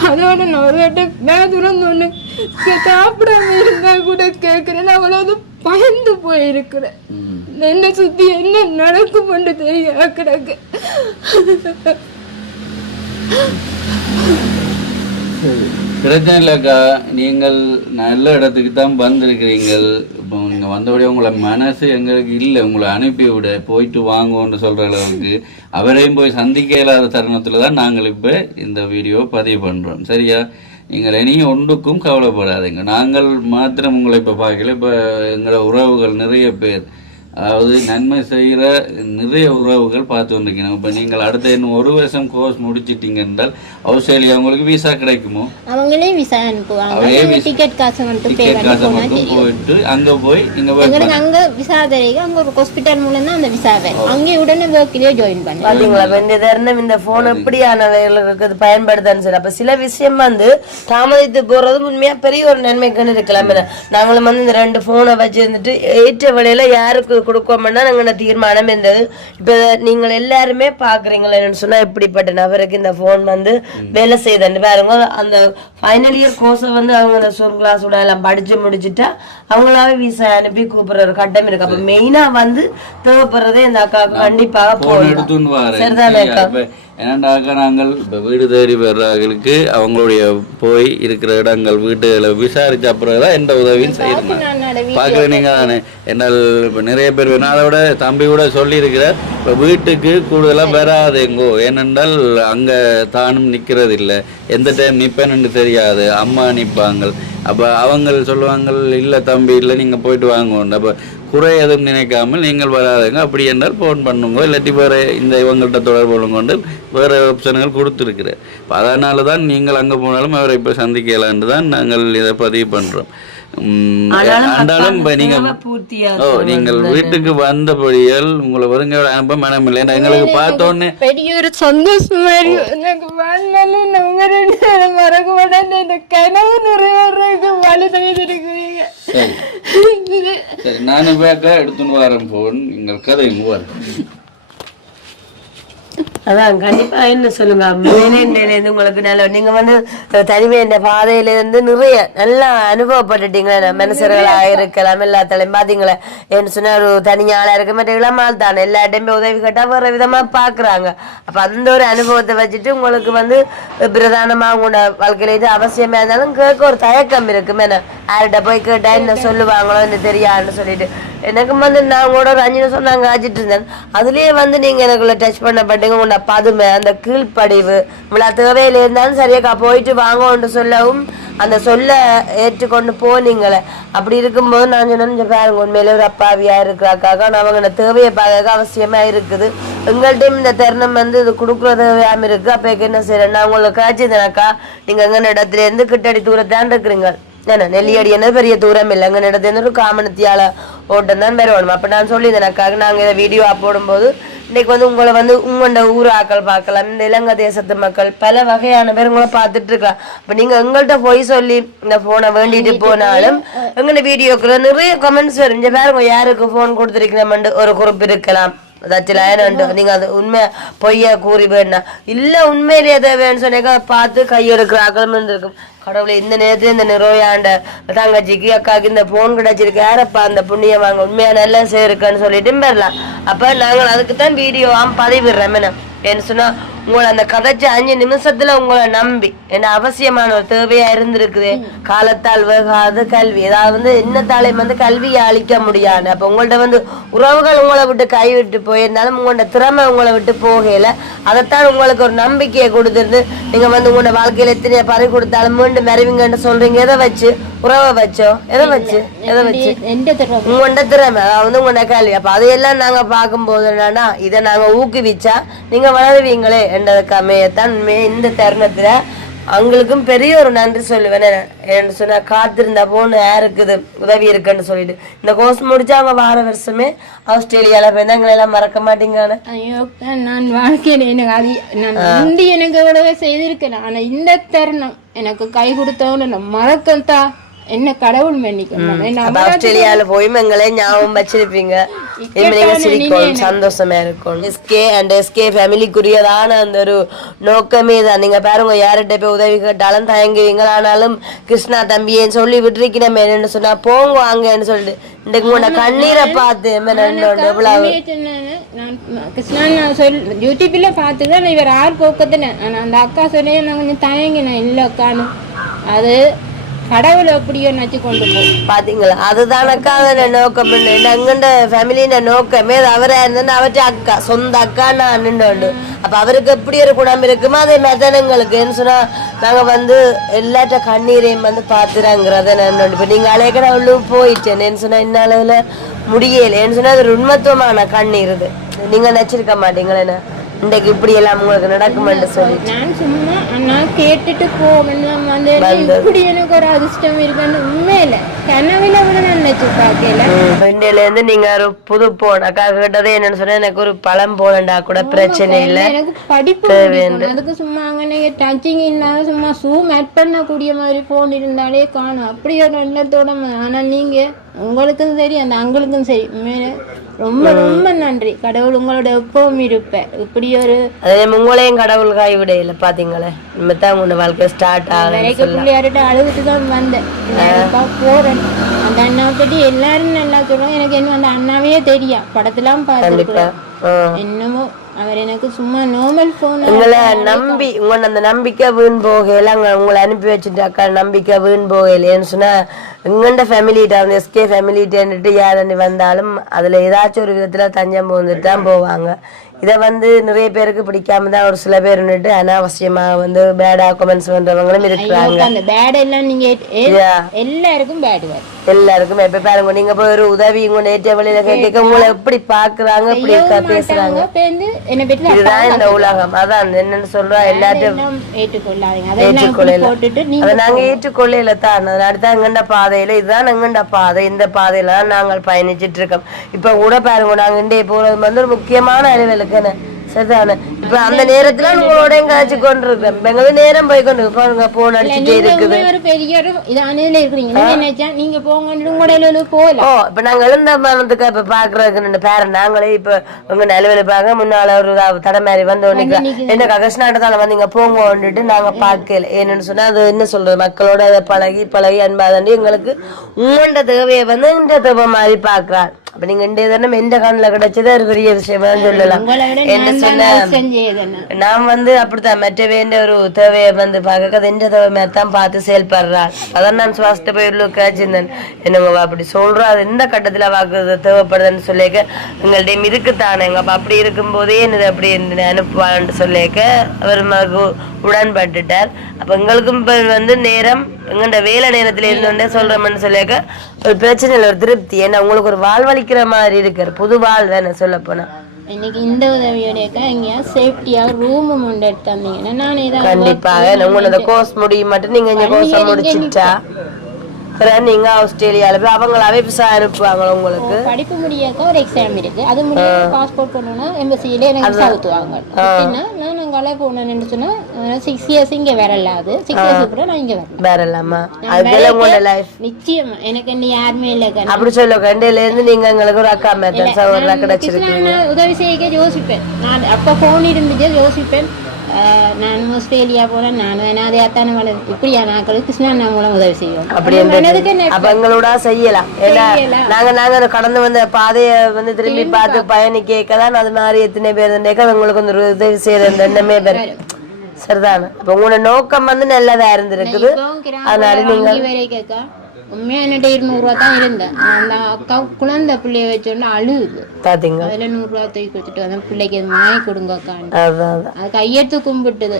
அதோட நான் ஒரு வாட்டி மேதுரம் ஒன்று சாப்பிடாம இருந்தால் கூட கேட்குறேன். அவ்வளவு பயந்து போயிருக்கிறேன். என்னை சுற்றி என்ன நடக்கும் பண்ண தெரிய கிடக்கு. பிரச்சனை இல்லைக்கா, நீங்கள் நல்ல இடத்துக்கு தான் வந்திருக்கிறீங்கள். இப்போ நீங்கள் வந்தபடியே உங்களை மனசு எங்களுக்கு இல்லை, உங்களை அனுப்பி விட போயிட்டு வாங்குவோன்னு சொல்கிற அளவுக்கு அவரையும் போய் சந்திக்க இல்லாத தருணத்தில் தான் நாங்கள் இப்போ இந்த வீடியோ பதிவு பண்ணுறோம். சரியா? நீங்கள் இனியும் ஒன்றுக்கும் கவலைப்படாதீங்க. நாங்கள் மாத்திரம் உங்களை இப்போ பார்க்கல, இப்போ எங்களோட உறவுகள் நிறைய பேர், அதாவது நன்மை செய்கிற நிறைய உறவுகள் பார்த்து வந்திருக்கணும். இப்போ நீங்கள் அடுத்த இன்னும் 1 வருஷம் கோர்ஸ் முடிச்சிட்டீங்க என்றால் ஆஸ்திரேலியா உங்களுக்கு விசா கிடைக்குமோ? அவங்களே விசா அனுப்புவாங்க. டிக்கெட் காசு மட்டும் போயிட்டு அங்கே போய் நீங்கள் அங்கே விசா தரீங்க. அங்கே ஒரு ஹாஸ்பிட்டல் மூலம் தான் அந்த விசாவை அங்கே உடனே ஒர்க்கிலேயே ஜாயின் பண்ணி பார்த்தீங்களா? இந்த தருணம் இந்த ஃபோன் எப்படியான வேலைகளுக்கு பயன்படுத்தான்னு சொல்லி அப்போ சில விஷயம் வந்து தாமதித்து போகிறது உண்மையாக பெரிய ஒரு நன்மைக்குன்னு இருக்கலாம். நாங்களும் வந்து இந்த 2 ஃபோனை வச்சுருந்துட்டு ஏற்ற வேலையில் யாருக்கு கொடுக்கோம்னா நாங்கள் தீர்மானம் இருந்தது. இப்போ நீங்கள் எல்லாருமே பார்க்குறீங்களேன்னு சொன்னால் இப்படிப்பட்ட நபருக்கு இந்த ஃபோன் வந்து வேலை செய்யுதுன்னு பாருங்க. அந்த ஃபைனல் இயர் கோர்ஸை வந்து அவங்க அந்த சொல் கிளாஸோட எல்லாம் படித்து முடிச்சுட்டா அவங்களாவே விசா அனுப்பி கூப்பிட்ற ஒரு கட்டம் இருக்கு. அப்போ மெயினாக வந்து தேவைப்படுறதே இந்த அக்கா கண்டிப்பாக போகணும். சரிதானே அக்கா? ஏன்னாக்கா நாங்கள் இப்போ வீடு தேடி வர்றவர்களுக்கு அவங்களுடைய போய் இருக்கிற இடங்கள் வீட்டுகளை விசாரிச்ச அப்புறம் தான் எந்த உதவியும் செய்யணும். பார்க்குறேன் நீங்கள் தானே. என்னால் இப்போ நிறைய பேர் வேணும். அதோட தம்பி கூட சொல்லியிருக்கிறார், இப்போ வீட்டுக்கு கூடுதலாக வராதுங்கோ, ஏனென்றால் அங்கே தானும் நிற்கிறது இல்லை, எந்த டைம் நிற்பேன்னு தெரியாது, அம்மா நிற்பாங்க. அப்போ அவங்க சொல்லுவாங்க, இல்லை தம்பி இல்லை நீங்கள் போயிட்டு வாங்குவோம். அப்போ குறை எதுவும் நினைக்காமல் நீங்கள் வராதுங்க, அப்படி என்றால் ஃபோன் பண்ணுங்க, இல்லாட்டி வேறு இந்த இவங்கள்ட்ட தொடர்பு கொண்டு வேறு ஆப்ஷன்கள் கொடுத்துருக்குறேன். இப்போ அதனால தான் நீங்கள் அங்கே போனாலும் அவரை இப்போ சந்திக்கலான்னு தான் நாங்கள் இதை பதிவு பண்ணுறோம். ஆனாலும் இப்போ நீங்கள் வீட்டுக்கு வந்தபடியால் உங்களை வருங்க அனுப்ப மனம் இல்லை. எங்களுக்கு பார்த்தோன்னே பெரிய ஒரு சந்தோஷம் எனக்கு மறக்க மாட்டேன். இந்த கனவு நிறைவேறதுக்கு வழி செய்திருக்கிறீங்க. சரி, நானும் பேக்க எடுத்துன்னு வரேன் போன். நீங்கள் கதை வரேன். அதான் கண்டிப்பா என்ன சொல்லுங்க, மேலேருந்து உங்களுக்கு நல்ல நீங்க வந்து தனிமை என்ற பாதையிலிருந்து நிறைய நல்லா அனுபவப்பட்டுட்டீங்களா, மனுஷர்களா இருக்கலாம் எல்லாத்தாலையும் பாத்தீங்களா. என்ன சொன்னா ஒரு தனியாளா இருக்க மாட்டேங்களாம் தானே எல்லா டைமே உதவி கேட்டா வேற விதமா பாக்குறாங்க. அப்ப அந்த ஒரு அனுபவத்தை வச்சுட்டு உங்களுக்கு வந்து பிரதானமா உங்களோட வாழ்க்கையில இது அவசியமா இருந்தாலும் கேட்க ஒரு தயக்கம் இருக்கு. மேன யார்கிட்ட போய் கேட்டா என்ன சொல்லுவாங்களோ என்ன தெரியாதுன்னு சொல்லிட்டு எனக்கு வந்து நான் கூட ஒரு 5 நிமிஷம் நாங்கள் ஆச்சிட்டு இருந்தேன். அதுலயே வந்து நீங்க எனக்குள்ள டச் பண்ணப்பட்டீங்க. உங்களோட பதுமை, அந்த கீழ்ப்படிவு, இவ்வளோ தேவையில இருந்தாலும் சரியாக்கா போயிட்டு வாங்கன்னு சொல்லவும் அந்த சொல்ல ஏற்றுக்கொண்டு போனீங்களே. அப்படி இருக்கும்போது நான் சொன்னேன், பாருங்க உண்மையிலே ஒரு அப்பாவியா இருக்கிறாக்காக அவங்க தேவையை பார்க்க அவசியமா இருக்குது. எங்கள்கிட்டையும் இந்த தருணம் வந்து இது கொடுக்குற தேவையாம இருக்கு. அப்ப என்ன செய்யறேன், நான் உங்களுக்கு காய்ச்சதுனாக்கா நீங்க எங்க இடத்துல இருந்து கிட்டடி தூரத்தான் இருக்கிறீங்க. ஏன்னா நெல்லியடி என்ன பெரிய தூரம் இல்லை, எங்க இடத்துல இருந்து ஒரு காமனத்தியால ஓட்டம் தான் வரணும். அப்ப நான் சொல்லியிருந்தேனாக்காக நாங்க இதை வீடியோ போடும் போது இன்னைக்கு வந்து உங்களை வந்து உங்களோட ஊர் ஆக்கள் பார்க்கலாம், இந்த இலங்கை தேசத்து மக்கள் பல வகையான பேர் உங்களை பார்த்துட்டு இருக்கலாம். அப்ப நீங்க எங்கள்கிட்ட போய் சொல்லி இந்த போனை வேண்டிட்டு போனாலும் எங்களோட வீடியோக்குள்ள நிறைய கமெண்ட்ஸ் வரும். இந்த பாருங்க யாருக்கு போன் கொடுத்துருக்கிறோம் ஒரு குறிப்பு இருக்கலாம். நீங்க அது உண்மை பொய்யா கூறி வேணா இல்ல உண்மையிலேயே எதை வேணும்னு சொன்னாக்கா பார்த்து கையெடுக்கிற ஆக்களும் இருந்திருக்கும். கடவுளை இந்த நேரத்துல இந்த நிரோயாண்ட தங்கச்சிக்கு அக்காவுக்கு இந்த போன் கிடைச்சிருக்கு, யாரப்பா அந்த புண்ணியம் வாங்க உண்மையா நல்லா சேருக்குன்னு சொல்லிட்டு பெறலாம். அப்ப நாங்கள் அதுக்குத்தான் வீடியோவாம் பதிவிடுறோம். என்ன சொன்னா உங்களை அந்த கதைச்ச 5 நிமிஷத்துல உங்களை நம்பி என்ன அவசியமான ஒரு தேவையா இருந்திருக்குது. காலத்தால் வேகாத கல்வி, ஏதாவது வந்து என்னத்தாலையும் வந்து கல்வியை அழிக்க முடியாது. அப்ப உங்கள்ட்ட வந்து உறவுகள் உங்களை விட்டு கைவிட்டு போயிருந்தாலும் உங்களோட திறமை உங்களை விட்டு போகல. அதைத்தான் உங்களுக்கு ஒரு நம்பிக்கையை கொடுத்துருந்து நீங்க வந்து உங்களோட வாழ்க்கையில எத்தனைய பறி கொடுத்தாலும் மீண்டும் மறைவிங்கன்னு சொல்றீங்க. எதை வச்சு உறவை வச்சோ எதை வச்சு எந்த திறமை உங்கள்கிட்ட திறமை அதாவது உங்களோட கேள்வி. அப்ப அதையெல்லாம் நாங்க பார்க்கும்போது என்னன்னா இதை நாங்க ஊக்குவிச்சா நீங்க வளருவீங்களே என்றதுக்கு அமையத்தான் இந்த தருணத்துல அவங்களுக்கும் பெரிய ஒரு நன்றி சொல்லுவேன். என்ன சொன்னா காத்திருந்தா போன்னு யாருக்குது உதவி இருக்குன்னு சொல்லிட்டு இந்த கோர்ஸ் முடிச்சா அவங்க வார வருஷமே ஆஸ்திரேலியால போய் தான் எங்களை எல்லாம் மறக்க மாட்டீங்கன்னு. ஐயோ நான் வாழ்க்கையில எனக்கு அது நான் முந்தி எனக்கு எவ்வளவோ செய்திருக்கேன். ஆனா இந்த தருணம் எனக்கு கை கொடுத்தவங்க மறக்கத்தா என்ன கடவுள் மன்னிக்கணும். ஆஸ்திரேலியால போய் எங்களே ஞாபகம் வச்சிருப்பீங்க. சிரிக்கும் சந்தோஷமா இருக்கும். எஸ்கே அண்ட் எஸ்கே ஃபேமிலிக்குரியதான அந்த ஒரு நோக்கமே தான். நீங்க பாருங்க யார்கிட்ட போய் உதவி கேட்டாலும் தயங்குவீங்க. ஆனாலும் கிருஷ்ணா தம்பியன்னு சொல்லி விட்டுருக்கிறேன் என்னன்னு சொன்னா போங்க வாங்கன்னு சொல்லிட்டு இன்றைக்கு உன்னை கண்ணீரை பார்த்து கிருஷ்ணா நான் யூடியூப்ல பார்த்துதான் இவர் ஆள் போக்கத்தின. ஆனா அந்த அக்கா சொல்லி நான் கொஞ்சம் தயங்கினேன். இல்லை அக்கான்னு அது கடவுள் எப்படியோ நச்சு கொண்டு போகும் பாத்தீங்களா. அதுதானக்கா நோக்கம். எங்கண்ட ஃபேமிலின நோக்கமே அவரா இருந்தா அவற்றை அக்கா சொந்த அக்கா நான் நின்று. அப்ப அவருக்கு எப்படி ஒரு குணம் இருக்குமோ அதே மாதிரி எங்களுக்கு என்ன சொன்னா நாங்க வந்து எல்லாட்ட கண்ணீரையும் வந்து பாத்துறாங்கிறத நான். இப்ப நீங்க அழைக்கிற அவளும் போயிட்டேன்னு சொன்னா என்ன அளவுல முடியல ஏன்னு சொன்னா அது உண்மத்துவமான கண்ணீர். இது நீங்க நினைச்சிருக்க மாட்டீங்களேன்னு இன்றைக்கு இப்படி எல்லாம் உங்களுக்கு நடக்குமென்று சொல்லி நான் சும்மா அண்ணா கேட்டுட்டு போவேன். இப்படி எனக்கு ஒரு அதிர்ஷ்டம் இருக்குன்னு உண்மையில கனவுல கூட நான் நினைச்சு பார்க்கல. இந்தியில இருந்து நீங்க ஒரு புது போன் அக்கா கேட்டதே என்னன்னு சொன்னா எனக்கு ஒரு பழம் போலண்டா கூட பிரச்சனை இல்ல. எனக்கு படிப்பு அதுக்கு சும்மா அங்கே டச்சிங் இல்லாத சும்மா சூம் ஆட் பண்ணக்கூடிய மாதிரி போன் இருந்தாலே காணும் அப்படி ஒரு எண்ணத்தோட. ஆனா நீங்க உங்களுக்கும் சரி அந்த அங்களுக்கும் சரி உண்மையில ரொம்ப ரொம்ப நன்றி. கடவுள் உங்களோட எப்பவும் இருப்பேன். இப்படி ஒரு உங்களையும் கடவுள் கைவிட இல்ல பாத்தீங்களே. இனிமேதான் உங்க வாழ்க்கை ஸ்டார்ட் ஆகும். பிள்ளையார்கிட்ட அழுதுட்டு தான் வந்தேன். போறேன் அந்த அண்ணாவை பற்றி எல்லாரும் நல்லா சொல்லுவாங்க. எனக்கு என்ன அந்த அண்ணாவே தெரியும் படத்தெல்லாம் பார்த்துருக்கேன். என்னமோ அவர் எனக்கு சும்மா நார்மல் போன் உங்களை நம்பி உங்க அந்த நம்பிக்கை வீண் போகல. உங்களை அனுப்பி வச்சுட்டு அக்கா நம்பிக்கை வீண் போகலேன்னு சொன்னா எங்கண்ட ஃபேமிலிட்ட வந்து எஸ்கே ஃபேமிலிட்டு யாரு வந்தாலும் அதுல ஏதாச்சும் ஒரு விதத்துல தஞ்சம் போந்துட்டு தான் போவாங்க. இதை வந்து நிறைய பேருக்கு பிடிக்காம தான் ஒரு சில பேர் வந்துட்டு அனாவசியமா வந்து பேடா கமெண்ட்ஸ் பண்றவங்களும் இருக்கிறாங்க. அந்த பேட் எல்லாம் நீங்க எல்லாருக்கும் பேட் வரும். எல்லாருக்கும் எப்ப பாருங்க நீங்க போய் ஒரு உதவி உங்க நேற்றைய வழியில கேட்க உங்களை எப்படி பாக்குறாங்க எப்படி பேசுறாங்க. இதுதான் இந்த உலகம். அதான் என்னன்னு சொல்றா எல்லாத்தையும் ஏற்றுக்கொள்ளல. அதை நாங்க ஏற்றுக்கொள்ளையில தான் அடுத்த எங்கண்ட பாதையில இதுதான் எங்கண்ட பாதை. இந்த பாதையில தான் நாங்கள் பயணிச்சிட்டு இருக்கோம். இப்ப கூட பாருங்க நாங்க இன்றைய போறது வந்து ஒரு முக்கியமான அலுவலுக்கு சரிதானே. இப்ப அந்த நேரத்துல உங்களோட எங்காச்சு கொண்டு இருக்கேன் எங்களுக்கு நேரம் போய் கொண்டு பாருங்க போன் அடிச்சுட்டே இருக்குது. இப்ப நாங்க எழுந்த மரணத்துக்கு இப்ப பாக்குறதுக்கு பேரன் நாங்களே இப்ப உங்க நிலவில பாக்க முன்னால ஒரு தடை மாதிரி வந்து என்ன கிருஷ்ணாட்டத்தால வந்தீங்க போங்க வந்துட்டு நாங்க பாக்கல. என்னன்னு சொன்னா அது என்ன சொல்றது மக்களோட அதை பழகி பழகி அன்பாதாண்டி எங்களுக்கு உங்களோட தேவையை வந்து இந்த தேவை மாதிரி பாக்குறாள். அப்ப நீங்க இந்த தானே எந்த காணில கிடைச்சது ஒரு பெரிய விஷயமா சொல்லலாம். என்ன சொன்ன நான் வந்து அப்படித்தான் மற்ற வேண்டிய ஒரு தேவையை வந்து பார்க்க எந்த தேவை மாதிரிதான் பார்த்து செயல்படுறாள். அதான் நான் சுவாசிட்ட போய் காய்ச்சிருந்தேன். என்னங்க அப்படி சொல்றா அது எந்த கட்டத்துல வாக்குறது தேவைப்படுதுன்னு சொல்லிக்க எங்கள்கிட்ட இருக்குத்தானே அப்ப அப்படி இருக்கும் போதே என்னது அப்படி அனுப்புவான்னு சொல்லிக்க அவர் உடன்பட்டுட்டார். அப்ப எங்களுக்கும் வந்து நேரம் எங்கண்ட வேலை நேரத்துல இருந்தோடனே சொல்றோம்னு சொல்லிக்க ஒரு பிரச்சனை இல்லை ஒரு திருப்தி. ஏன்னா உங்களுக்கு ஒரு வாழ்வழிக்கிற மாதிரி இருக்காரு புது வாழ் தானே சொல்ல போனா. இன்னைக்கு இந்த உதவியோட எங்கேயா சேஃப்டியா ரூம் ஒன்று எடுத்தாந்தீங்கன்னா நானே தான் கண்டிப்பாக உங்களோட கோர்ஸ் முடிய மட்டும் நீங்க இந்த கோர்ஸ் முடிச்சிட்டா நீங்க ஆஸ்திரேலியால போய் அவங்களாவே விசா அனுப்புவாங்க. உங்களுக்கு படிப்பு முடியாத ஒரு எக்ஸாம் இருக்கு. அது முடிய பாஸ்போர்ட் பண்ணணும்னா எம்பசியில எனக்கு விசா ஊத்துவாங்க. நான் அங்கால போனேன்னு சொன்னா 6 இயர்ஸ் இங்க வரல. அது 6 இயர்ஸ் கூட நான் இங்க வரலாமா அதெல்லாம் உங்களோட லைஃப் நிச்சயமா எனக்கு என்ன யாருமே இல்ல. அப்படி சொல்ல கண்டையில இருந்து நீங்க எங்களுக்கு ஒரு அக்கா மேட்டர் சகோதரா கிடைச்சிருக்கீங்க. உதவி செய்ய யோசிப்பேன். நான் அப்ப போன் இருந்துச்சு யோசிப்பேன். நான் ஆஸ்திரேலியா போனேன் நான் அதையாத்தானே வளர்ந்து இப்படியா நாக்களுக்கு கிருஷ்ணா நாங்களும் உதவி செய்வோம். அப்ப எங்களோட செய்யலாம். நாங்க கடந்து வந்த பாதைய வந்து திரும்பி பார்த்து பயணி கேட்கதான் அது மாதிரி எத்தனை பேர் உங்களுக்கு வந்து உதவி செய்யற எண்ணமே பேர் சரிதானே. அப்ப உங்களோட நோக்கம் வந்து நல்லதா இருந்திருக்குது. அதனால நீங்க உண்மையா என்கிட்ட 200 ரூபா தான் இருந்தேன். அந்த அக்கா குழந்தை பிள்ளைய வச்சோன்னு அழுகுது. அதுல 100 ரூபா தூக்கி கொடுத்துட்டு வந்தேன். பிள்ளைக்கு அது வாங்கி கொடுங்க அக்கா. அது கையெடுத்து கும்பிட்டுது.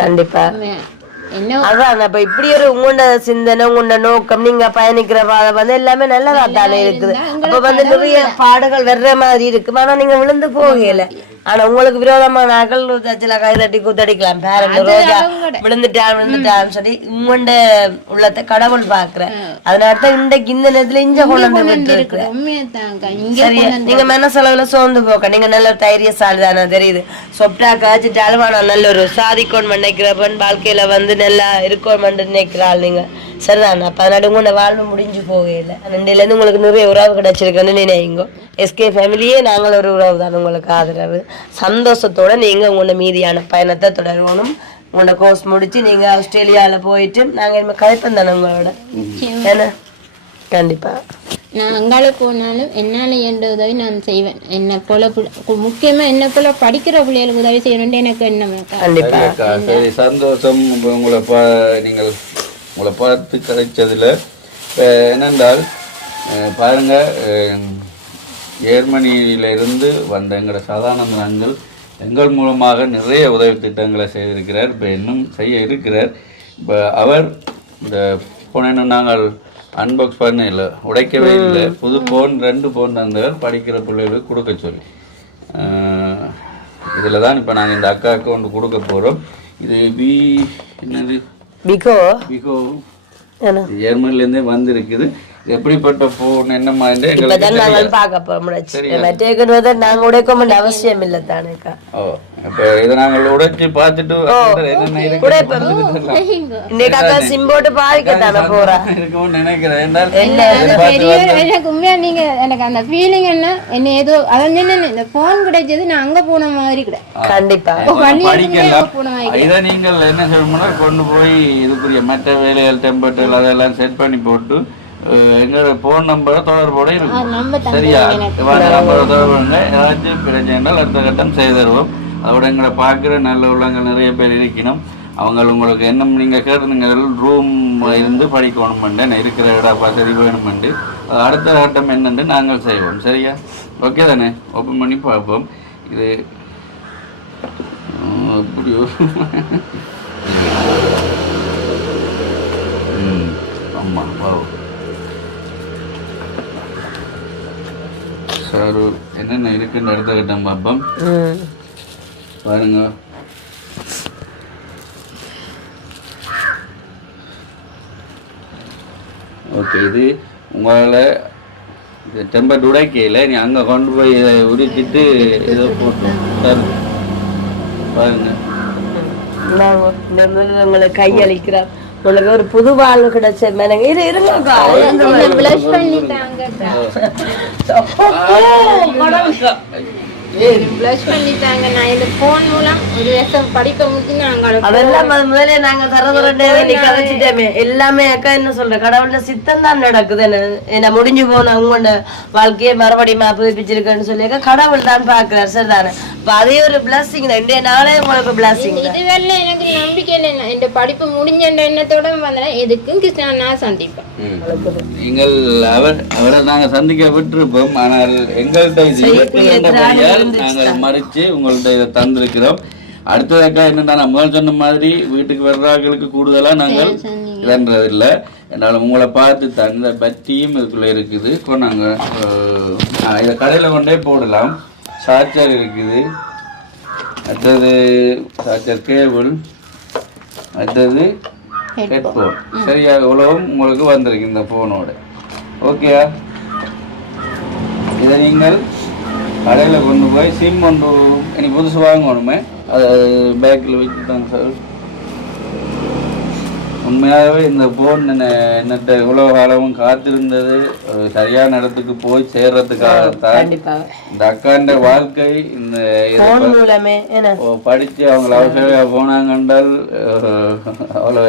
கண்டிப்பா என்ன அதான் இப்ப இப்படி ஒரு உங்களோட சிந்தனை உங்களோட நோக்கம் நீங்க பயணிக்கிற பாதை வந்து எல்லாமே நல்லதா தானே இருக்குது. அப்ப வந்து நிறைய பாடுகள் வர்ற மாதிரி இருக்கு, ஆனா நீங்க விழுந்து போகல. ஆனா உங்களுக்கு விரோதமான ஆக்கள் சில கை தட்டி கூத்தடிக்கலாம், பேரண்ட் ரோஜா விழுந்துட்டான்னு சொல்லி உங்களோட உள்ளத்தை கடவுள் பாக்குற. அதனால இன்றைக்கு இந்த நேரத்துல இங்க கொண்டு வந்து சரியா நீங்க மனசளவுல சோர்ந்து போக்க. நீங்க நல்ல தைரியசாலி தானே தெரியுது. சொப்டா காய்ச்சிட்டாலும் ஆனா நல்ல ஒரு சாதிக்கோன் நினைக்கிற பெண் வாழ்க்கையில வந்து நல்லா இருக்கோம் நினைக்கிறாள் நீங்க சரிதானே. அப்ப அதனால உங்களோட வாழ்வு முடிஞ்சு போகல. ரெண்டுல இருந்து உங்களுக்கு நிறைய உறவு கிடைச்சிருக்குன்னு நினைங்க. எஸ்கே ஃபேமிலியே நாங்கள் ஒரு உறவு தான் உங்களுக்கு ஆதரவு. சந்தோஷத்தோட நீங்க உங்களோட மீதியான பயணத்தை தொடரணும். உங்களோட கோர்ஸ் முடிச்சு நீங்க ஆஸ்திரேலியால போயிட்டு நாங்க இனிமே கதைப்போம் தானே உங்களோட ஏன்னா கண்டிப்பா. நான் அங்கால போனாலும் என்னால் என்ற உதவி நான் செய்வேன். என்ன போல முக்கியமா என்ன போல படிக்கிற பிள்ளைகளுக்கு உதவி செய்யணும்னு எனக்கு என்ன கண்டிப்பா. சரி, சந்தோஷம். நீங்கள் உங்களை பார்த்து கிடைச்சதுல என்னென்றால் பாருங்க, ஜெர்மனியிலிருந்து வந்த எங்களோட சதானந்தங்கள் எங்கள் மூலமாக நிறைய உதவி திட்டங்களை செய்திருக்கிறார். இப்போ இன்னும் செய்ய இருக்கிறார். இப்போ அவர் இந்த போன நாங்கள் அன்பாக்ஸ் பண்ண இல்லை, உடைக்கவே இல்லை. புது போன் 2 போன் தந்தவர் படிக்கிற பிள்ளைகளுக்கு கொடுக்க சொல்லி. இதில் தான் இப்போ நாங்கள் இந்த அக்காவுக்கு ஒன்று கொடுக்க போகிறோம். இது என்னது பிகோ ஜெர்மனிலேருந்தே வந்திருக்குது. எப்படிப்பட்ட போன் என்ன மாதிரி நாங்க உடைக்க வேண்டிய அவசியம் இல்லை தானேக்கா. இப்ப இதை நாங்கள் உடைச்சு பார்த்துட்டு சிம்போட்டு பாதிக்கத்தானே போறா இருக்கும்னு நினைக்கிறேன். எனக்கு உண்மையா நீங்க எனக்கு அந்த ஃபீலிங் என்ன என்ன ஏதோ அதான் இந்த போன் கிடைச்சது நான் அங்க போன மாதிரி கூட கண்டிப்பா படிக்கலாம். இதை நீங்கள் என்ன சொல்லணும்னா கொண்டு போய் இதுக்குரிய மற்ற வேலைகள் டெம்பரேச்சர் அதெல்லாம் செட் பண்ணி போட்டு எங்களோட போன் நம்பரை தொடர்போட இருக்கும். சரியா, நம்பரை தொடர்புங்க. ஏதாச்சும் பிரச்சனைகள் அடுத்த கட்டம் செய்து தருவோம். அதோட எங்களை பார்க்குற நல்ல உள்ளவங்க நிறைய பேர் இருக்கணும். அவங்க உங்களுக்கு என்ன நீங்கள் கேட்டுங்க ரூம் இருந்து படிக்கணுமெண்டு இருக்கிற இட வசதி வேணுமெண்டு அடுத்த கட்டம் என்னென்று நாங்கள் செய்வோம். சரியா, ஓகே தானே? ஓப்பன் பண்ணி பார்ப்போம். இது எப்படியோ ஆமாம் பாவம் சார் என்னென்ன இருக்குன்னு அடுத்த கட்டம் பார்ப்போம். பாருங்க, ஓகே. இது உங்களால் டெம்பர் உடைக்கையில் நீ அங்கே கொண்டு போய் இதை உரிச்சிட்டு இதை போட்டு சார் பாருங்க. உங்களை கையளிக்கிறார். உங்களுக்கு ஒரு புது வாழ்வு கிடைச்ச மேனங்க இது இருங்கக்கா ப்ளஷ் பண்ணிட்டாங்க ப்ளஷ் பண்ணிட்டாங்க. நான் இந்த போன் மூலம் ஒரு வருஷம் படிக்க முடிச்சு அதெல்லாம் முதல்ல நாங்க கதைச்சிட்டோமே எல்லாமே. அக்கா என்ன சொல்ற கடவுள சித்தம் தான் நடக்குது. என்ன முடிஞ்சு போன உங்களோட வாழ்க்கையை மறுபடியும் புதுப்பிச்சிருக்கேன்னு சொல்லி கடவுள் தான் பாக்குறாரு. சரிதானே? அதே ஒரு பிளஸிங் தான். இன்றைய நாளே உங்களுக்கு பிளஸிங். இதுவரை எனக்கு நம்பிக்கை இல்லை. இந்த படிப்பு முடிஞ்ச எண்ணத்தோட வந்தேன். எதுக்கும் கிருஷ்ணா நான் சந்திப்பேன். நீங்கள் அவரை நாங்க சந்திக்க விட்டுருப்போம். ஆனால் எங்கள்கிட்ட நாங்கள் மறைச்சு உங்கள்கிட்ட இதை தந்திருக்கிறோம். அடுத்ததாக்கா என்னன்னா முதல் சொன்ன மாதிரி வீட்டுக்கு வர்றாங்களுக்கு கூடுதலா நாங்கள் இல்லைன்றதில்லை. என்னால் உங்களை பார்த்து தந்த பற்றியும் இதுக்குள்ள இருக்குது. கொண்டாங்க, இதை கடையில கொண்டே போடலாம். சார்ஜர் இருக்குது, அடுத்தது சார்ஜர் கேபிள், அடுத்தது ஹெட்ஃபோன். சரியா, இவ்வளவும் உங்களுக்கு வந்திருக்கு இந்த ஃபோனோட. ஓகேயா? இதை நீங்கள் கடையில் கொண்டு போய் சிம் ஒன்று எனக்கு புதுசு வாங்கணுமே, அதை பேக்கில் வச்சுட்டாங்க சார். உண்மையாகவே இந்த ஃபோன் என்னட்ட இவ்வளோ காலமும் காத்திருந்தது சரியான இடத்துக்கு போய் சேர்றதுக்காகத்தான். இந்த அக்காண்ட வாழ்க்கை இந்த படித்து அவங்க அவசரம் போனாங்கன்றால் அவ்வளோ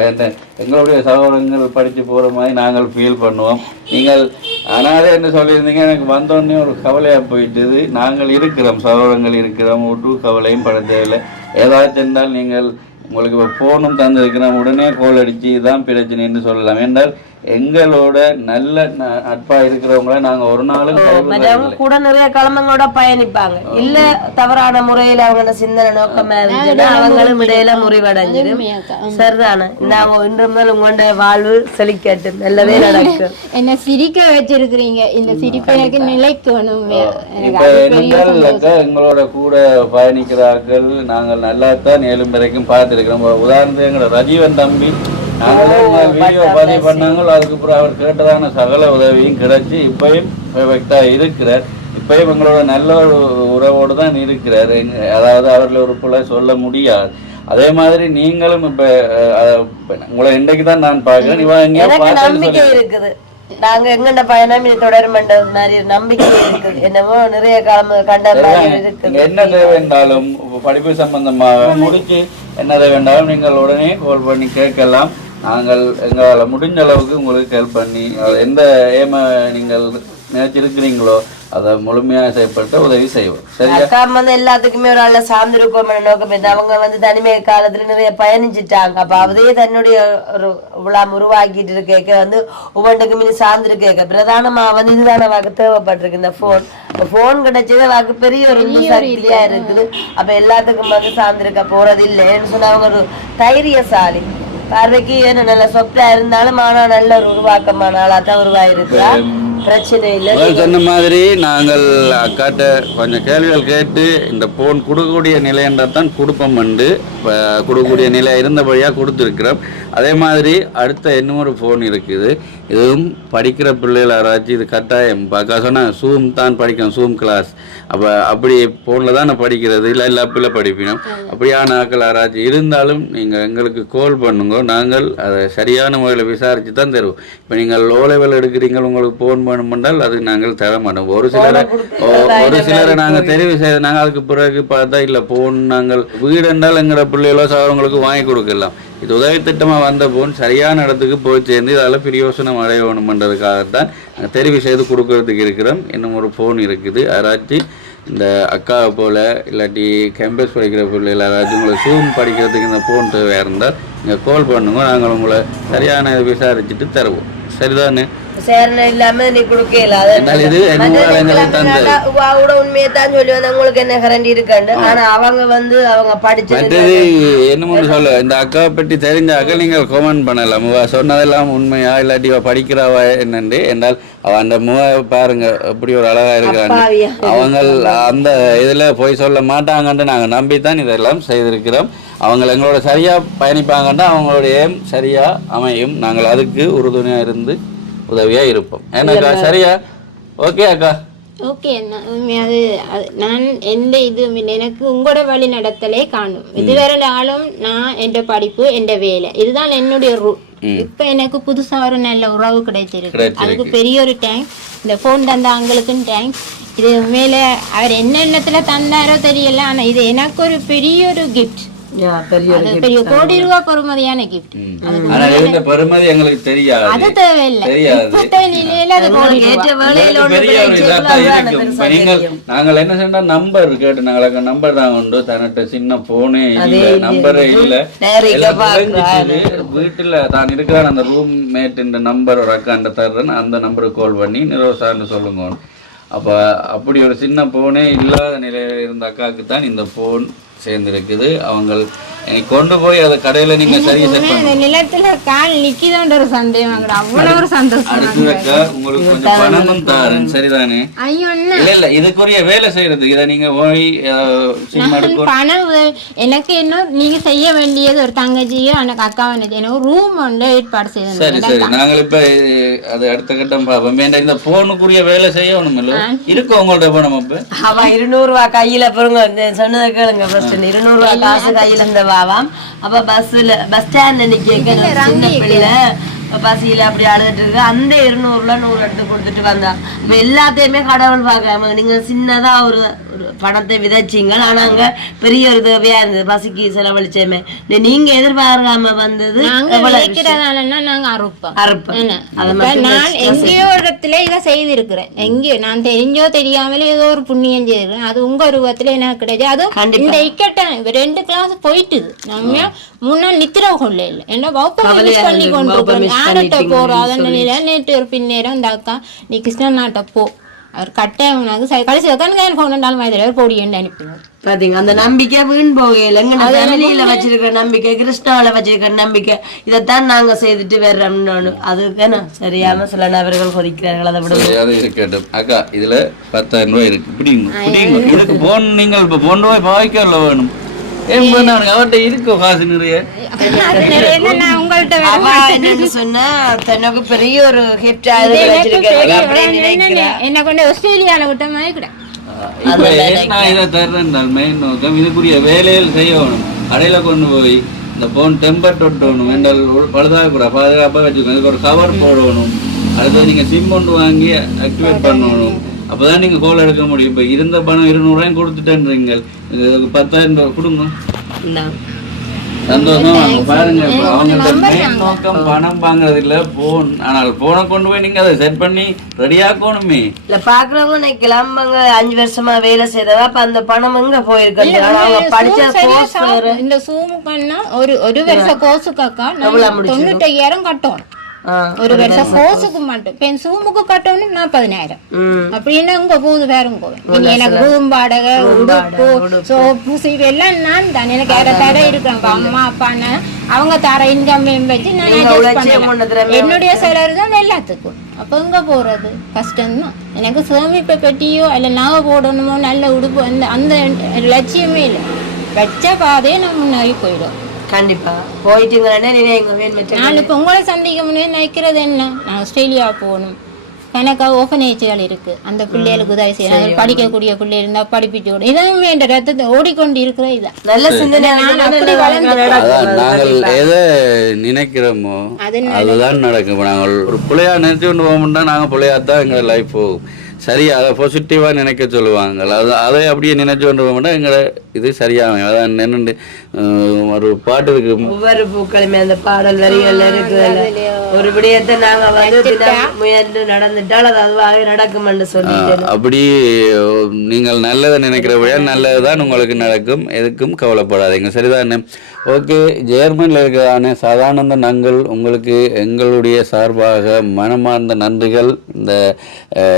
எங்களுடைய சகோதரங்கள் படித்து போகிற மாதிரி நாங்கள் ஃபீல் பண்ணுவோம். நீங்கள் ஆனாலே என்ன சொல்லியிருந்தீங்க, எனக்கு வந்தோடனே ஒரு கவலையாக போயிட்டுது. நாங்கள் இருக்கிறோம், சகோதரங்கள் இருக்கிறோம், ஒட்டு கவலையும் பட தேவையில்லை. ஏதாச்சும் இருந்தால் நீங்கள் உங்களுக்கு இப்போ ஃபோனும் தந்திருக்கிறோம், உடனே கோல் அடித்து இதுதான் பிரச்சனைன்னு சொல்லலாம். என்றால் எங்களோட நல்ல நட்பா இருக்கிறவங்கள நாங்க ஒரு நாளும் கூட நிறைய கிழமைங்களோட பயணிப்பாங்க இல்ல தவறான முறையில அவங்க சிந்தனை நோக்கமா இருந்துச்சுன்னா அவங்களும் இடையில முறிவடைஞ்சிடும். சரிதானே? நாங்க இன்று முதல் உங்களோட வாழ்வு செழிக்கட்டும், நல்லதே நடக்கும். என்ன சிரிக்க வச்சிருக்கிறீங்க, இந்த சிரிப்பு எனக்கு நிலைக்கணும். எங்களோட கூட பயணிக்கிறார்கள், நாங்கள் நல்லா தான் ஏழும் வரைக்கும் பார்த்துருக்கிறோம். உதாரணத்துக்கு எங்களோட ரஜீவன் தம்பி நாங்கள் வீடியோ பதிவு பண்ணாங்களோ அதுக்கப்புறம் அவர் கேட்டதான சகல உதவியும் கிடைச்சி இப்பயும் பெர்ஃபெக்டா இருக்கிறார். இப்பயும் எங்களோட நல்ல ஒரு உறவோடு தான் இருக்கிறார். அதாவது அவர்கள் ஒரு புள்ள சொல்ல முடியாது. அதே மாதிரி நீங்களும் இப்ப உங்களை இன்றைக்கு தான் நான் பார்க்கிறேன். நம்பிக்கை இருக்குது, நாங்க எங்கண்ட பயணம் இது தொடரும் மாதிரி நம்பிக்கை இருக்குது. என்னமோ நிறைய காலம் கண்ட இருக்குது. என்ன தேவை என்றாலும் படிப்பு சம்பந்தமாக முடிச்சு என்ன தேவை என்றாலும் நீங்கள் உடனே கால் பண்ணி கேட்கலாம். நாங்கள் எங்களால் முடிஞ்ச அளவுக்கு உங்களுக்கு ஹெல்ப் பண்ணி எந்த ஏம நீங்கள் நினைச்சிருக்கிறீங்களோ அதை முழுமையாக செய்யப்பட்டு உதவி செய்வோம். அக்கா வந்து எல்லாத்துக்குமே ஒரு ஆள சார்ந்திருக்கோம் நோக்கம். அவங்க தனிமை காலத்துல நிறைய பயணிச்சுட்டாங்க. அப்ப அவதையே தன்னுடைய ஒரு விழாம் உருவாக்கிட்டு இருக்க ஒவ்வொன்றுக்குமே சார்ந்திருக்க பிரதானமா இதுதான வாக்கு தேவைப்பட்டிருக்கு. இந்த போன் கிடைச்சது வாக்கு பெரிய ஒரு சக்தியா இருக்குது. அப்ப எல்லாத்துக்கும் சார்ந்திருக்க போறது இல்லைன்னு சொன்னா அவங்க ஒரு தைரியசாலி. பார்வைக்கு நல்ல சொப்டா இருந்தாலும் ஆனா நல்ல ஒரு உருவாக்கமான ஆளா தான் உருவாயிருக்கா. பிரச்சனை இல்லை. சொன்ன மாதிரி நாங்கள் அக்காட்ட கொஞ்சம் கேள்விகள் கேட்டு இந்த போன் கொடுக்கக்கூடிய நிலையன்றதான் கொடுப்போம். கொடுக்கக்கூடிய நிலை இருந்தபடியாக கொடுத்துருக்கிறோம். அதே மாதிரி அடுத்த இன்னொரு ஃபோன் இருக்குது. இதுவும் படிக்கிற பிள்ளைகள் யாராச்சும் இது கட்டாயம் பார்க்க சொன்னால் சூம் தான் படிக்கணும், சூம் கிளாஸ். அப்போ அப்படி ஃபோனில் தான் நான் படிக்கிறது இல்லை எல்லா பிள்ளை படிப்பினோம். அப்படியான ஆக்கள் யாராச்சும் இருந்தாலும் நீங்கள் எங்களுக்கு கால் பண்ணுங்க. நாங்கள் அதை சரியான முறையில் விசாரித்து தான் தருவோம். இப்போ நீங்கள் லோ லெவல் எடுக்கிறீங்க, உங்களுக்கு ஃபோன் வேணுமென்றால் அது நாங்கள் தர மாட்டோம். ஒரு சிலரை நாங்கள் தெரிவு செய்ய நாங்கள் அதுக்கு பிறகு பார்த்தா இல்லை ஃபோன் நாங்கள் வீடு என்றால் எங்களோட பிள்ளைகளோ அவங்களுக்கு வாங்கி கொடுக்கலாம். இது உதவி திட்டமாக வந்த போன் சரியான இடத்துக்கு போய் சேர்ந்து இதால் பிரயோசனம் அடையணுமன்றதுக்காகத்தான் நாங்கள் தெரிவு செய்து கொடுக்கறதுக்கு இருக்கிறோம். இன்னும் ஒரு ஃபோன் இருக்குது. யாராச்சும் இந்த அக்காவை போல் இல்லாட்டி கேம்பஸ் படிக்கிற பிள்ளைகள் யாராச்சும் உங்களை சூம் படிக்கிறதுக்கு இந்த ஃபோன் தேவையாக இருந்தால் நீங்கள் கால் பண்ணுங்க. நாங்கள் உங்களை சரியான விசாரிச்சுட்டு தருவோம். சரிதானே? இல்லாம நீ கொடுக்கல உண்மையை தான் சொல்லி உங்களுக்கு என்ன கரண்டி இருக்காண்டு. ஆனா அவங்க அவங்க படிச்சது என்னமோ சொல்ல இந்த அக்காவை பற்றி தெரிஞ்சாக்க நீங்கள் கமெண்ட் பண்ணலாம். சொன்னதெல்லாம் உண்மையா இல்லாட்டி படிக்கிறவா என்னண்டு என்றால் அவ அந்த பாருங்க எப்படி ஒரு அழகா இருக்காங்க. அவங்க அந்த இதுல போய் சொல்ல மாட்டாங்கன்னு நாங்க நம்பித்தான் இதெல்லாம் செய்திருக்கிறோம். அவங்க எங்களோட சரியா பயணிப்பாங்கன்னா அவங்களுடைய சரியா அமையும். நாங்கள் அதுக்கு உறுதுணையா இருந்து உதவியா இருப்போம். ஏன்னாக்கா சரியா? ஓகே அக்கா. ஓகே அண்ணா, உண்மையாது நான் எந்த இதுவும் இல்லை. எனக்கு உங்களோட வழி நடத்தலே காணும். இதுவரை நாளும் நான் என் படிப்பு என் வேலை இதுதான் என்னுடைய ரூல். இப்ப எனக்கு புதுசா ஒரு நல்ல உறவு கிடைச்சிருக்கு. அதுக்கு பெரிய ஒரு டேங்க். இந்த போன் தந்த அவங்களுக்கும் டேங்க். இது மேல அவர் என்ன எண்ணத்துல தந்தாரோ தெரியல. ஆனா இது எனக்கு ஒரு பெரிய ஒரு கிஃப்ட். பெரிய கோடி ரூபாய் பெருமதியான கிஃப்ட். பெருமதி எங்களுக்கு தெரியாது. அது தேவையில்லை. நாங்கள் என்ன சொன்னா நம்பர் கேட்டு நாங்களுக்கு நம்பர் தான் உண்டு. தன்னிட்ட சின்ன போனே இல்ல, நம்பரே இல்ல. வீட்டுல தான் இருக்கிற அந்த ரூம் மேட் நம்பர் ஒரு அக்காண்ட தர்றேன். அந்த நம்பருக்கு கால் பண்ணி நிரோசான்னு சொல்லுங்க. அப்ப அப்படி ஒரு சின்ன போனே இல்லாத நிலையில இருந்த அக்காவுக்கு தான் இந்த போன் சேர்ந்திருக்குது. அவங்க கொண்டு போய் அதை கடையில நீங்க சரியா செட் பண்ணுங்க. நிலத்துல கால் நிக்கிதோன்ற ஒரு சந்தேகம். அவ்வளவு ஒரு சந்தோஷம். உங்களுக்கு கொஞ்சம் பணமும் தாரேன். சரிதானே? இல்ல இதுக்குரிய வேலை செய்யறது இதை நீங்க போய் பணம் எனக்கு இன்னும் நீங்க செய்ய வேண்டியது ஒரு தங்கச்சியோ எனக்கு அக்கா வேண்டியது எனக்கு ரூம் ஒன்று ஏற்பாடு செய்யணும். சரி சரி, நாங்கள் இப்ப அது அடுத்த கட்டம் பார்ப்போம். இந்த போனுக்குரிய வேலை செய்யணும் இல்ல இருக்கும் உங்கள்ட்ட பணம். அப்ப அவ 200 ரூபாய் கையில போறங்க சொன்னதை கேளுங்க. 200 ரூபாய் காசு கையில இருந்தவாம். அப்ப பஸ் ஸ்டாண்ட்ல நிக்க பசியில அப்படி அழுதுட்டு இருக்கு. அந்த 200ல 100 எடுத்து கொடுத்துட்டு வந்தா. இப்ப எல்லாத்தையுமே கடவுள் பாக்காம நீங்க சின்னதா ஒரு பணத்தை விதைச்சிங்க. ஆனா அங்க பெரிய ஒரு தேவையா இருந்தது, பசிக்கு செலவழிச்சேமே. நீங்க எதிர்பார்க்காம வந்தது நாங்க அறுப்போம். நான் எங்கேயோ இடத்துல இதை செய்திருக்கிறேன், எங்கேயோ நான் தெரிஞ்சோ தெரியாமலே ஏதோ ஒரு புண்ணியம் செய்திருக்கேன். அது உங்க ரூபத்துல எனக்கு கிடையாது. அது இந்த இக்கட்டான 2 கிளாஸ் போயிட்டுது. நம்ம முன்னாள் நித்திர கொள்ள இல்லை என்ன பண்ணி கொண்டு யார்கிட்ட போறோம் அதனால நேற்று ஒரு பின்னேரம் இந்த அக்கா நீ கிருஷ்ணன் நாட்டை போ அவர் கட்டாயம் கடைசி உட்காந்து கொண்டாலும் மாதிரி போடி அனுப்பிடுவார். பாத்தீங்க அந்த நம்பிக்கை வீண் போகையில ஃபேமிலியில வச்சிருக்கிற நம்பிக்கை, கிருஷ்ணாவில வச்சிருக்கிற நம்பிக்கை, இதைத்தான் நாங்க செய்துட்டு வர்றோம்னு அதுக்கு சரியான சில நபர்கள் கொதிக்கிறார்கள். அதை விட இருக்கட்டும் அக்கா, இதுல 10,000 ரூபாய் இருக்கு, பிடிங்க. இதுக்கு போன் நீங்கள் இப்ப போன் ரூபாய் பாய்க்கல வேணும் அவர்கிட்ட இருக்கோ காசு நிறைய. சொன்னா தனக்கு பெரிய ஒரு என்ன கொண்டு ஆஸ்திரேலியால விட்ட மாதிரி கூட இப்ப நான் இதை தர்றேன் மெயின் நோக்கம் இதுக்குரிய வேலைகள் செய்யணும். கடையில கொண்டு போய் இந்த போன் டெம்பர் தொட்டணும் என்றால் பழுதாக கூட பாதுகாப்பா வச்சுக்கணும். இதுக்கு ஒரு கவர் போடணும். அடுத்தது நீங்க சிம் கொண்டு வாங்கி ஆக்டிவேட் பண்ணணும். அப்பதான் நீங்க கோல் எடுக்க முடியும். இப்ப இருந்த பணம் 200 ரூபாயும் கொடுத்துட்டேன்றீங்க, 10,000 ரூபாய் கொடுங்க. சந்தோஷம் பாருங்க. அவங்க மெயின் நோக்கம் பணம் வாங்குறது இல்ல, போன். ஆனால் போனை கொண்டு போய் நீங்க அதை செட் பண்ணி ரெடியாக்கணுமே. இல்ல பாக்குறவங்க நினைக்கலாம் 5 வருஷமா வேலை செய்தவா அப்ப அந்த பணம் எங்க போயிருக்காங்க. இந்த சூம் பண்ணா ஒரு வருஷ கோர்ஸுக்காக்கா 95,000 கட்டணும். ஒரு வருஷம் கோர்ஸுக்கு மட்டும் பெண் சூமுக்கு கட்டணும் 40,000. அப்படின்னா உங்க போது வேறுங்க எனக்கு ரூம் வாடகை, உடுப்பு, சோப்பு, சீவு எல்லாம் நான் தான். எனக்கு வேற தடை இருக்கிறாங்க அம்மா அப்பான்னு அவங்க தர இன்கம் வச்சு நான் என்னுடைய செலவு தான் எல்லாத்துக்கும். அப்ப எங்க போறது கஷ்டம்தான். எனக்கு சேமிப்பை பெட்டியோ இல்ல நகை போடணுமோ நல்ல உடுப்பு அந்த லட்சியமே இல்லை. வச்ச பாதையே நம்ம முன்னாடி போயிடும். கண்டிப்பா போயிட்டுங்க. நான் இப்ப உங்களை சந்திக்க முடியும் நினைக்கிறது என்ன, நான் ஆஸ்திரேலியா போகணும். கணக்கா ஓபனேஜ்கள் இருக்கு, அந்த பிள்ளைகளுக்கு உதவி செய்யணும். படிக்கக்கூடிய பிள்ளை இருந்தா படிப்பிச்சு இதான் என்ற ரத்தத்தை ஓடிக்கொண்டு இருக்கிற இதான் நல்ல சிந்தனை. நாங்கள் எதை நினைக்கிறோமோ அதுதான் நடக்கும். நாங்கள் ஒரு பிள்ளையா நினைச்சு கொண்டு போகமுன்னா நாங்க பிள்ளையாத்தான் எங்க லைஃப் போகும். சரியா அதை பாசிட்டிவா நினைக்க சொல்லுவாங்க. அதை அப்படியே நினைச்சு கொண்டு போக எங்களை இது சரியாக. அதான் என்னென்னு ஒரு பாட்டு இருக்கு, ஒவ்வொரு பூக்களுமே அந்த பாடல் வரிகள் இருக்கு. ஒரு விடயத்தை நாங்க முயன்று நடந்துட்டால் அது அதுவாக நடக்கும் என்று சொல்லி அப்படி நீங்கள் நல்லதை நினைக்கிறபடியா நல்லதுதான் உங்களுக்கு நடக்கும். எதுக்கும் கவலைப்படாதீங்க. சரிதானே? ஓகே. ஜெர்மனியில் இருக்கிறதான சாதாரண நாங்கள் உங்களுக்கு எங்களுடைய சார்பாக மனமார்ந்த நன்றிகள். இந்த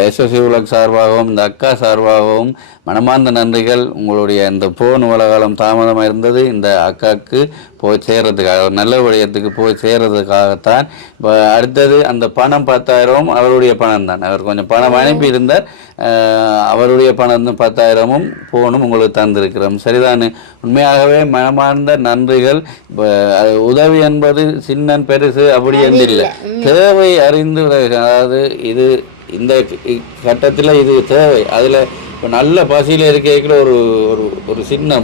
எஸ்எஸ்சி உலக சார்பாகவும் இந்த அக்கா சார்பாகவும் மனமார்ந்த நன்றிகள். உங்களுடைய இந்த போன் உலகாலம் தாமதமாக இருந்தது இந்த அக்காவுக்கு போய் சேர்றதுக்காக, நல்ல விடயத்துக்கு போய் சேர்றதுக்காகத்தான். இப்போ அடுத்தது அந்த பணம் 10,000 அவருடைய பணம் தான். அவர் கொஞ்சம் பணம் அனுப்பி இருந்தார். அவருடைய பணம் 10,000 போனும் உங்களுக்கு தந்திருக்கிறோம். சரிதானே? உண்மையாகவே மனமார்ந்த நன்றிகள். இப்போ உதவி என்பது சின்ன பெருசு அப்படி என்று இல்லை, தேவை அறிந்து. அதாவது இது இந்த கட்டத்தில் இது தேவை. அதில் இப்போ நல்ல பசியில் இருக்க ஒரு ஒரு சின்ன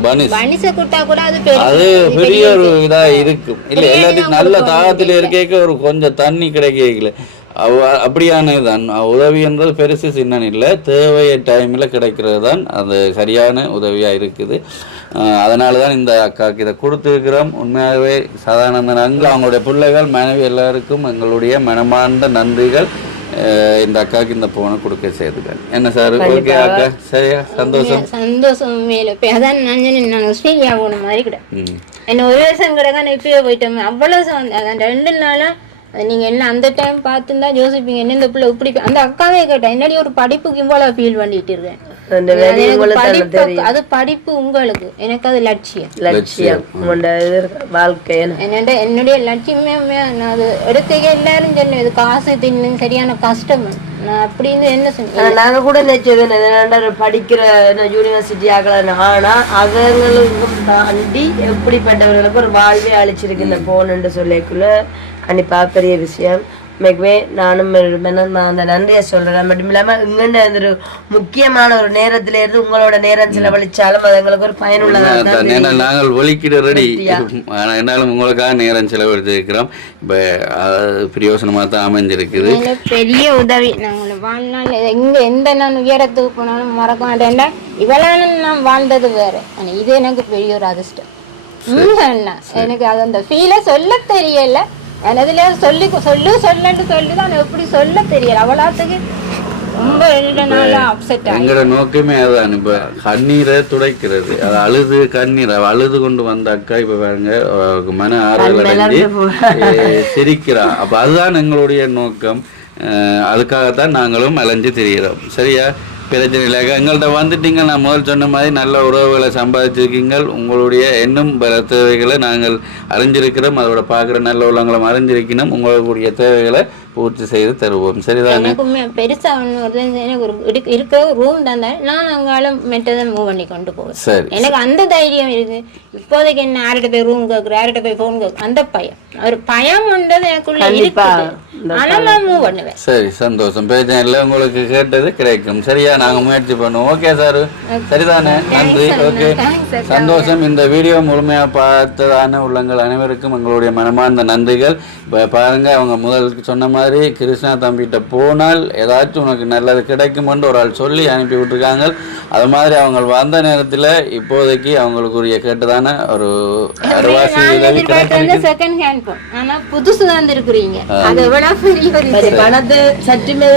அது பெரிய ஒரு இதாக இருக்கும். இல்லை எல்லாத்துக்கும் நல்ல தாகத்தில் இருக்க ஒரு கொஞ்சம் தண்ணி கிடைக்கல அப்படியானது தான். உதவி என்றது பெருசு சின்ன இல்லை, தேவை டைமில் கிடைக்கிறது தான் அது சரியான உதவியாக இருக்குது. அதனால தான் இந்த அக்காவுக்கு இதை கொடுத்துருக்கிறோம். உண்மையாகவே சாதாரண நன்றிகள். அவங்களுடைய பிள்ளைகள் மனைவி எல்லாருக்கும் எங்களுடைய மனமார்ந்த நன்றிகள். இந்த அக்காவுக்கு இந்த போனை கொடுக்க செய்துகள். என்ன சார்? ஓகே அக்கா, சரியா? சந்தோஷம் சந்தோஷம். மேல அதான் நான் ஆஸ்திரேலியா போன மாதிரி கூட என்ன ஒரு வருஷம் கிடக்கா இப்பயே போயிட்டோம். அவ்வளவு அதான் 2 நாளா நீங்க என்ன அந்த டைம் பார்த்துருந்தா யோசிப்பீங்க என்ன இந்த பிள்ளை இப்படி. அந்த அக்காவே கேட்டேன் என்னடி ஒரு படிப்புக்கு இவ்வளவு ஃபீல் பண்ணிட்டு இருக்கேன். அது படிப்பு உங்களுக்கு, எனக்கு அது லட்சியம் வாழ்க்கை. என்னுடைய லட்சியமே அது எடுக்க எல்லாரும் சொன்னேன் இது காசு தின்னு சரியான கஷ்டம் அப்படின்னு. என்ன சொன்ன நாங்க கூட நினைச்சது படிக்கிற யூனிவர்சிட்டி ஆகலாம். ஆனா அவங்களுக்கு தாண்டி எப்படிப்பட்டவர்களுக்கு ஒரு வாழ்வே அழிச்சிருக்கு இந்த போன் என்று சொல்லிக்குள்ள கண்டிப்பா பெரிய விஷயம். மிகவே நானும் அந்த நன்றியை சொல்றேன். மட்டும் இல்லாம இங்கன்னு ஒரு முக்கியமான ஒரு நேரத்துல இருந்து உங்களோட நேரம் செலவழிச்சாலும் அது எங்களுக்கு ஒரு பயனுள்ளதாக நாங்கள் ஒலிக்கிட ரெடி. என்னாலும் உங்களுக்காக நேரம் செலவழித்திருக்கிறோம். இப்ப பிரயோசனமா தான் அமைஞ்சிருக்குது. பெரிய உதவி. நாங்கள் வாழ்நாள் எந்த நான் உயரத்துக்கு போனாலும் மறக்க மாட்டேன்டா. இவளான நான் வாழ்ந்தது வேற. இது எனக்கு பெரிய ஒரு அதிர்ஷ்டம். எனக்கு அது அந்த ஃபீலை சொல்ல தெரியல. அதுல சொல்லிதான் எப்படி சொல்ல தெரியல. அவளாத்துக்கு ரொம்ப அப்செட். எங்களோட நோக்கமே அதான். இப்ப கண்ணீரை துடைக்கிறது, அது அழுது கண்ணீரை அழுது கொண்டு வந்த அக்கா இப்ப பாருங்க மன ஆறுதல் அடைஞ்சு சிரிக்கிறா. அப்ப அதுதான் எங்களுடைய நோக்கம். அதுக்காகத்தான் நாங்களும் அலைஞ்சு திரிகிறோம். சரியா? பிரச்சனை இல்லை. எங்கள்கிட்ட வந்துட்டீங்க. நான் முதல் சொன்ன மாதிரி நல்ல உறவுகளை சம்பாதிச்சிருக்கீங்க. உங்களுடைய இன்னும் பல தேவைகளை நாங்கள் அறிஞ்சிருக்கிறோம். அதோட பார்க்குற நல்ல உள்ளவங்களும் அறிஞ்சிருக்கணும். உங்களுடைய தேவைகளை பூர்த்தி செய்து தருவோம். சரிதானே? பெருசா எனக்கு இருக்க ரூம் தான் நான் அங்காலும் மெட்டதை மூவ் பண்ணி கொண்டு போவேன். சரி, எனக்கு அந்த தைரியம் இருக்கு. இப்போதைக்கு என்ன யார்கிட்ட போய் ரூம் கேட்குற, யார்கிட்ட போய் போன் கேட்குற, அந்த பயம் ஒரு பயம் உண்டது எனக்குள்ள இருக்கு. ஆனா நான் மூவ் பண்ணுவேன். சரி, சந்தோஷம். பிரச்சனை இல்லை. உங்களுக்கு கேட்டது கிடைக்கும். சரியா? நாங்க முயற்சி பண்ணுவோம். Okay sir? சரிதானே? நன்றி. ஓகே, சந்தோஷம். இந்த வீடியோ முழுமையா பார்த்ததான உள்ளங்கள் அனைவருக்கும் எங்களுடைய மனமார்ந்த நன்றிகள். இப்போ பாருங்க, அவங்க முதல் சொன்ன மாதிரி கிருஷ்ணா தம்பிகிட்ட போனால் ஏதாச்சும் உனக்கு நல்லது கிடைக்குமென்று ஒரு ஆள் சொல்லி அனுப்பி விட்டுருக்காங்க. அது மாதிரி அவங்க வந்த நேரத்தில் இப்போதைக்கு அவங்களுக்கு உரிய கேட்டதான ஒரு அரைவாசி உதவி கிடைச்சிருக்கு. ஆனா புதுசு தான் இருக்கிறீங்க. அது எவ்வளவு பெரிய பணத்தை சற்றுமே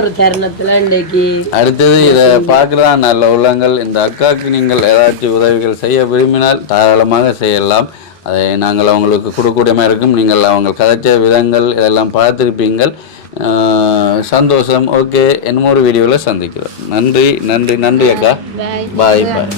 ஒரு தருணத்துல இன்றைக்கு அடுத்தது இதை பார்க்கறதா நல்ல உள்ளங்கள். இந்த அக்காவுக்கு நீங்கள் ஏதாச்சும் உதவிகள் செய்ய விரும்பினால் தாராளமாக செய்யலாம். அதை நாங்கள் அவங்களுக்கு கொடுக்கக்கூடியமாக இருக்கும். நீங்கள் அவங்க கதைச்ச விதங்கள் இதெல்லாம் பார்த்துருப்பீங்கள். சந்தோஷம். ஓகே, இன்னும் ஒரு வீடியோவில் சந்திக்கிறோம். நன்றி நன்றி நன்றி அக்கா. பாய் பாய்.